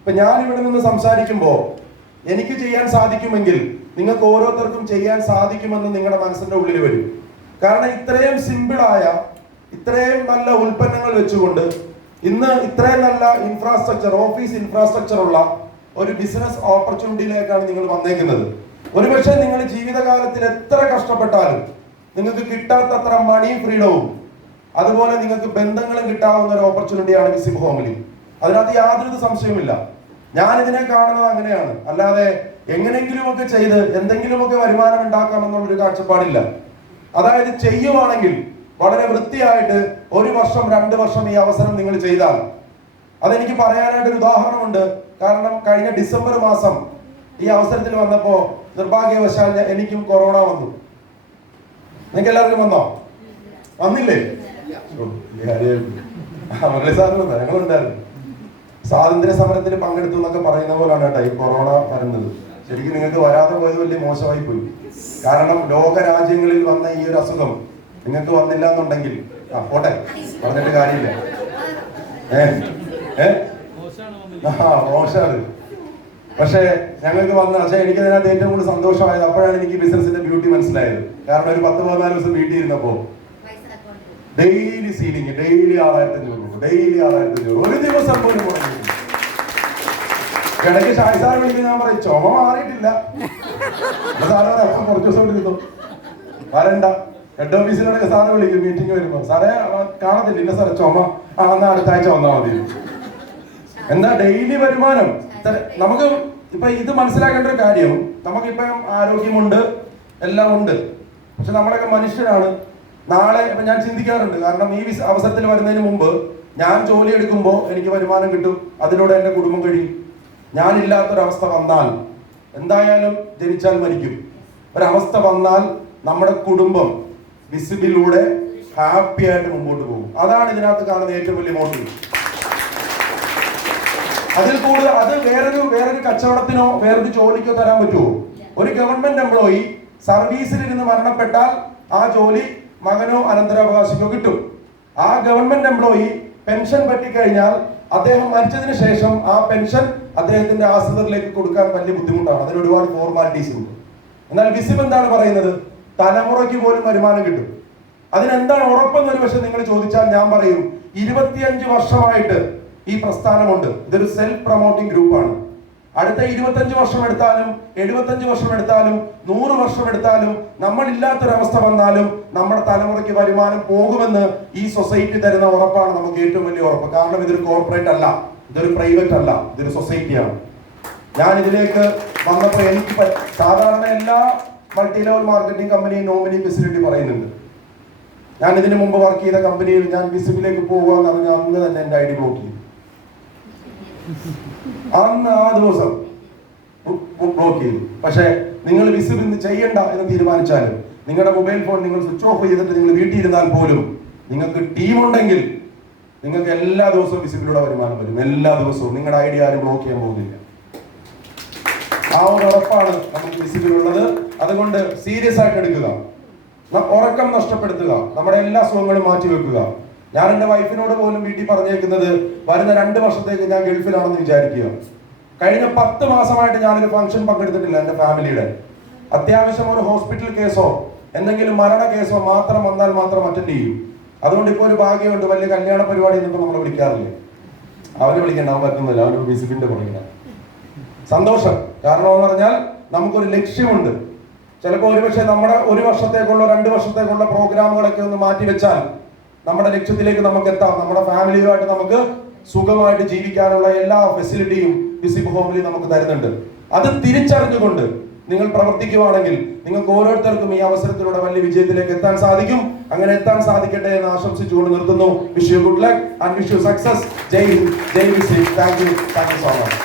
ഇപ്പൊ ഞാൻ ഇവിടെ നിന്ന് സംസാരിക്കുമ്പോൾ എനിക്ക് ചെയ്യാൻ സാധിക്കുമെങ്കിൽ നിങ്ങൾക്ക് ഓരോരുത്തർക്കും ചെയ്യാൻ സാധിക്കുമെന്ന് നിങ്ങളുടെ മനസ്സിന്റെ ഉള്ളിൽ വരും. കാരണം ഇത്രയും സിമ്പിളായ, ഇത്രയും നല്ല ഉൽപ്പന്നങ്ങൾ വെച്ചുകൊണ്ട് ഇന്ന് ഇത്രയും നല്ല ഇൻഫ്രാസ്ട്രക്ചർ, ഓഫീസ് ഇൻഫ്രാസ്ട്രക്ചർ ഉള്ള ഒരു ബിസിനസ് ഓപ്പർച്യൂണിറ്റിയിലേക്കാണ് നിങ്ങൾ വന്നേക്കുന്നത്. ഒരുപക്ഷെ നിങ്ങൾ ജീവിതകാലത്തിൽ എത്ര കഷ്ടപ്പെട്ടാലും നിങ്ങൾക്ക് കിട്ടാത്തത്ര മണി ഫ്രീഡവും അതുപോലെ നിങ്ങൾക്ക് ബന്ധങ്ങളും കിട്ടാവുന്ന ഒരു ഓപ്പർച്യൂണിറ്റിയാണ് വിസിബ് ഹോംലി. അതിനകത്ത് യാതൊരു സംശയവുമില്ല. ഞാൻ ഇതിനെ കാണുന്നത് അങ്ങനെയാണ്. അല്ലാതെ എങ്ങനെങ്കിലുമൊക്കെ ചെയ്ത് എന്തെങ്കിലുമൊക്കെ വരുമാനം ഉണ്ടാക്കാമെന്നുള്ളൊരു കാഴ്ചപ്പാടില്ല. അതായത് ചെയ്യുവാണെങ്കിൽ വളരെ വൃത്തിയായിട്ട് 1 വർഷം 2 വർഷം ഈ അവസരം നിങ്ങൾ ചെയ്താൽ, അതെനിക്ക് പറയാനായിട്ടൊരു ഉദാഹരണമുണ്ട്. കാരണം കഴിഞ്ഞ ഡിസംബർ മാസം ഈ അവസരത്തിൽ വന്നപ്പോ നിർഭാഗ്യവശാൽ എനിക്കും കൊറോണ വന്നു. നിങ്ങൾക്ക് എല്ലാവർക്കും വന്നോ? വന്നില്ലേ? മുരളി സാറിന് വന്നോ? ഞങ്ങളുണ്ടായിരുന്നു. സ്വാതന്ത്ര്യ സമരത്തിൽ പങ്കെടുത്തു എന്നൊക്കെ പറയുന്ന പോലാണ് കേട്ടോ ഈ കൊറോണ വരുന്നത്. ശരിക്കും നിങ്ങൾക്ക് വരാതെ പോയത് വലിയ മോശമായി പോയി. കാരണം ലോക രാജ്യങ്ങളിൽ വന്ന ഈ ഒരു അസുഖം നിങ്ങൾക്ക് വന്നില്ല എന്നുണ്ടെങ്കിൽ പോട്ടെ, പറഞ്ഞിട്ട് കാര്യമില്ല. മോശമാണ്. പക്ഷെ ഞങ്ങൾക്ക് വന്ന, പക്ഷെ എനിക്ക് അതിനകത്ത് ഏറ്റവും കൂടുതൽ സന്തോഷമായത് അപ്പോഴാണ് എനിക്ക് ബിസിനസിന്റെ ബ്യൂട്ടി മനസ്സിലായത്. കാരണം ഒരു 10-14 ദിവസം വീട്ടിൽ ഇരുന്നപ്പോ ഡെയിലി സീലിംഗ്, ഡെയിലി 6,500 രൂപ, ഡെയിലി 6,500 ഒരു ദിവസം പോലും മുടങ്ങിയില്ല. ഇടയ്ക്ക് ഷായ് സാറ് വിളിക്കുന്ന ഞാൻ പറയും ചുമ മാറിയിട്ടില്ല. സാറ് പറയാം കുറച്ച് ദിവസം ഇരുന്നു വരണ്ട. ഹെഡ് ഓഫീസിലൂടെ സാറ് വിളിക്കും മീറ്റിംഗ് വരുമ്പോ, സാറേ കാണത്തില്ല, ഇല്ല സാറേ ചുമ, എന്നാ അടുത്ത ആഴ്ച വന്നാൽ മതി. എന്താ ഡെയിലി വരുമാനം. നമുക്ക് ഇപ്പൊ ഇത് മനസ്സിലാക്കേണ്ട ഒരു കാര്യം, നമുക്കിപ്പം ആരോഗ്യമുണ്ട്, എല്ലാം ഉണ്ട്, പക്ഷെ നമ്മളൊക്കെ മനുഷ്യരാണ്. നാളെ ഇപ്പൊ ഞാൻ ചിന്തിക്കാറുണ്ട്, കാരണം ഈ അവസരത്തിൽ വരുന്നതിന് മുമ്പ് ഞാൻ ജോലി എടുക്കുമ്പോൾ എനിക്ക് വരുമാനം കിട്ടും, അതിലൂടെ എന്റെ കുടുംബം കഴിയും. ഞാനില്ലാത്തൊരവസ്ഥ വന്നാൽ, എന്തായാലും ജനിച്ചാൽ മരിക്കും, ഒരവസ്ഥ വന്നാൽ നമ്മുടെ കുടുംബം വിസിബിലൂടെ ഹാപ്പി ആയിട്ട് മുമ്പോട്ട് പോകും. അതാണ് ഇതിനകത്ത് കാണുന്ന ഏറ്റവും വലിയ മോട്ടീവ്. അതിൽ കൂടുതൽ അത് വേറൊരു കച്ചവടത്തിനോ വേറൊരു ജോലിക്കോ തരാൻ പറ്റുമോ? ഒരു ഗവൺമെന്റ് എംപ്ലോയി സർവീസിലിരുന്ന് മരണപ്പെട്ടാൽ ആ ജോലി മകനോ അനന്തരാവകാശിക്കോ കിട്ടും. ആ ഗവൺമെന്റ് എംപ്ലോയി പെൻഷൻ പറ്റിക്കഴിഞ്ഞാൽ അദ്ദേഹം മരിച്ചതിന് ശേഷം ആ പെൻഷൻ അദ്ദേഹത്തിന്റെ ആശ്രിതരിലേക്ക് കൊടുക്കാൻ വലിയ ബുദ്ധിമുട്ടാണ്. അതിന് ഒരുപാട് ഫോർമാലിറ്റീസ് ഉണ്ട്. എന്നാൽ വിസിബ് എന്താണ് പറയുന്നത്? തലമുറയ്ക്ക് പോലും വരുമാനം കിട്ടും. അതിനെന്താണ് ഉറപ്പെന്ന് ഒരു പക്ഷെ നിങ്ങൾ ചോദിച്ചാൽ ഞാൻ പറയും, 25 വർഷമായിട്ട് ഈ പ്രസ്ഥാനമുണ്ട്. ഇതൊരു സെൽഫ് പ്രൊമോട്ടിംഗ് ഗ്രൂപ്പാണ്. അടുത്ത 25 വർഷം എടുത്താലും 75 വർഷം എടുത്താലും 100 വർഷം എടുത്താലും നമ്മളില്ലാത്തൊരവസ്ഥ വന്നാലും നമ്മുടെ തലമുറയ്ക്ക് വരുമാനം പോകുമെന്ന് ഈ സൊസൈറ്റി തരുന്ന ഉറപ്പാണ് നമുക്ക് ഏറ്റവും വലിയ ഉറപ്പ്. കാരണം ഇതൊരു കോർപ്പറേറ്റ് അല്ല, ഇതൊരു പ്രൈവറ്റ് അല്ല, ഇതൊരു സൊസൈറ്റിയാണ്. ഞാൻ ഇതിലേക്ക് വന്നപ്പോൾ എനിക്ക് സാധാരണ എല്ലാ മൾട്ടി ലെവൽ മാർക്കറ്റിംഗ് കമ്പനിയും നോമിനി ഫെസിലിറ്റി പറയുന്നുണ്ട്. ഞാൻ ഇതിനു മുമ്പ് വർക്ക് ചെയ്ത കമ്പനിയിൽ ഞാൻ വിസിബിലേക്ക് പോകുക എന്ന് ഞാൻ അന്ന് തന്നെ എന്റെ ID ബ്ലോക്ക് ചെയ്തു. അന്ന് ആ ദിവസം ബ്ലോക്ക് ചെയ്തു. പക്ഷെ നിങ്ങൾ വിസിബിൽ നിന്ന് ചെയ്യണ്ട എന്ന് തീരുമാനിച്ചാലും നിങ്ങളുടെ മൊബൈൽ ഫോൺ നിങ്ങൾ സ്വിച്ച് ഓഫ് ചെയ്തിട്ട് നിങ്ങൾ വീട്ടിൽ ഇരുന്നാൽ പോലും നിങ്ങൾക്ക് ടീം ഉണ്ടെങ്കിൽ നിങ്ങൾക്ക് എല്ലാ ദിവസവും വിസിബിലൂടെ വരുമാനം വരും. എല്ലാ ദിവസവും നിങ്ങളുടെ ID ആരും ബ്ലോക്ക് ചെയ്യാൻ പോകുന്നില്ല. ആ ഒരു ഉറപ്പാണ് നമുക്ക് വിസിബിലുള്ളത്. അതുകൊണ്ട് സീരിയസ് ആയിട്ട് എടുക്കുക, ഉറക്കം നഷ്ടപ്പെടുത്തുക, നമ്മുടെ എല്ലാ സുഖങ്ങളും മാറ്റി വെക്കുക. ഞാൻ എന്റെ വൈഫിനോട് പോലും വീട്ടിൽ പറഞ്ഞേക്കുന്നത്, വരുന്ന 2 വർഷത്തേക്ക് ഞാൻ ഗൾഫിലാണെന്ന് വിചാരിക്കുക. കഴിഞ്ഞ 10 മാസമായിട്ട് ഞാനൊരു ഫംഗ്ഷൻ പങ്കെടുത്തിട്ടില്ല എന്റെ ഫാമിലിയുടെ. അത്യാവശ്യം ഒരു ഹോസ്പിറ്റൽ കേസോ എന്തെങ്കിലും മരണ കേസോ മാത്രം വന്നാൽ മാത്രം അറ്റൻഡ് ചെയ്യും. അതുകൊണ്ട് ഇപ്പോൾ ഒരു ഭാഗ്യമുണ്ട്, വലിയ കല്യാണ പരിപാടി ഒന്നും നമ്മൾ വിളിക്കാറില്ല. അവര് വിളിക്കേണ്ട, അവൻ പറ്റുന്നില്ല, അവന് വിസിബിന്റെ പുറകില്ല. സന്തോഷം. കാരണം എന്ന് പറഞ്ഞാൽ നമുക്കൊരു ലക്ഷ്യമുണ്ട്. ചിലപ്പോൾ ഒരുപക്ഷെ നമ്മുടെ 1 വർഷത്തേക്കുള്ള 2 വർഷത്തേക്കുള്ള പ്രോഗ്രാമുകളൊക്കെ ഒന്ന് മാറ്റിവെച്ചാൽ നമ്മുടെ ലക്ഷ്യത്തിലേക്ക് നമുക്ക് എത്താം. നമ്മുടെ ഫാമിലിയുമായിട്ട് നമുക്ക് സുഖമായിട്ട് ജീവിക്കാനുള്ള എല്ലാ ഫെസിലിറ്റിയും വിസിബ് ഹോമിൽ നമുക്ക് തരുന്നുണ്ട്. അത് തിരിച്ചറിഞ്ഞുകൊണ്ട് നിങ്ങൾ പ്രവർത്തിക്കുവാണെങ്കിൽ നിങ്ങൾക്ക് ഓരോരുത്തർക്കും ഈ അവസരത്തിലൂടെ വലിയ വിജയത്തിലേക്ക് എത്താൻ സാധിക്കും. അങ്ങനെ എത്താൻ സാധിക്കട്ടെ എന്ന് ആശംസിച്ചുകൊണ്ട് നിർത്തുന്നു. Wish you good luck and wish you success. Jai Hind, Jai വിസിബ്. Thank you so much.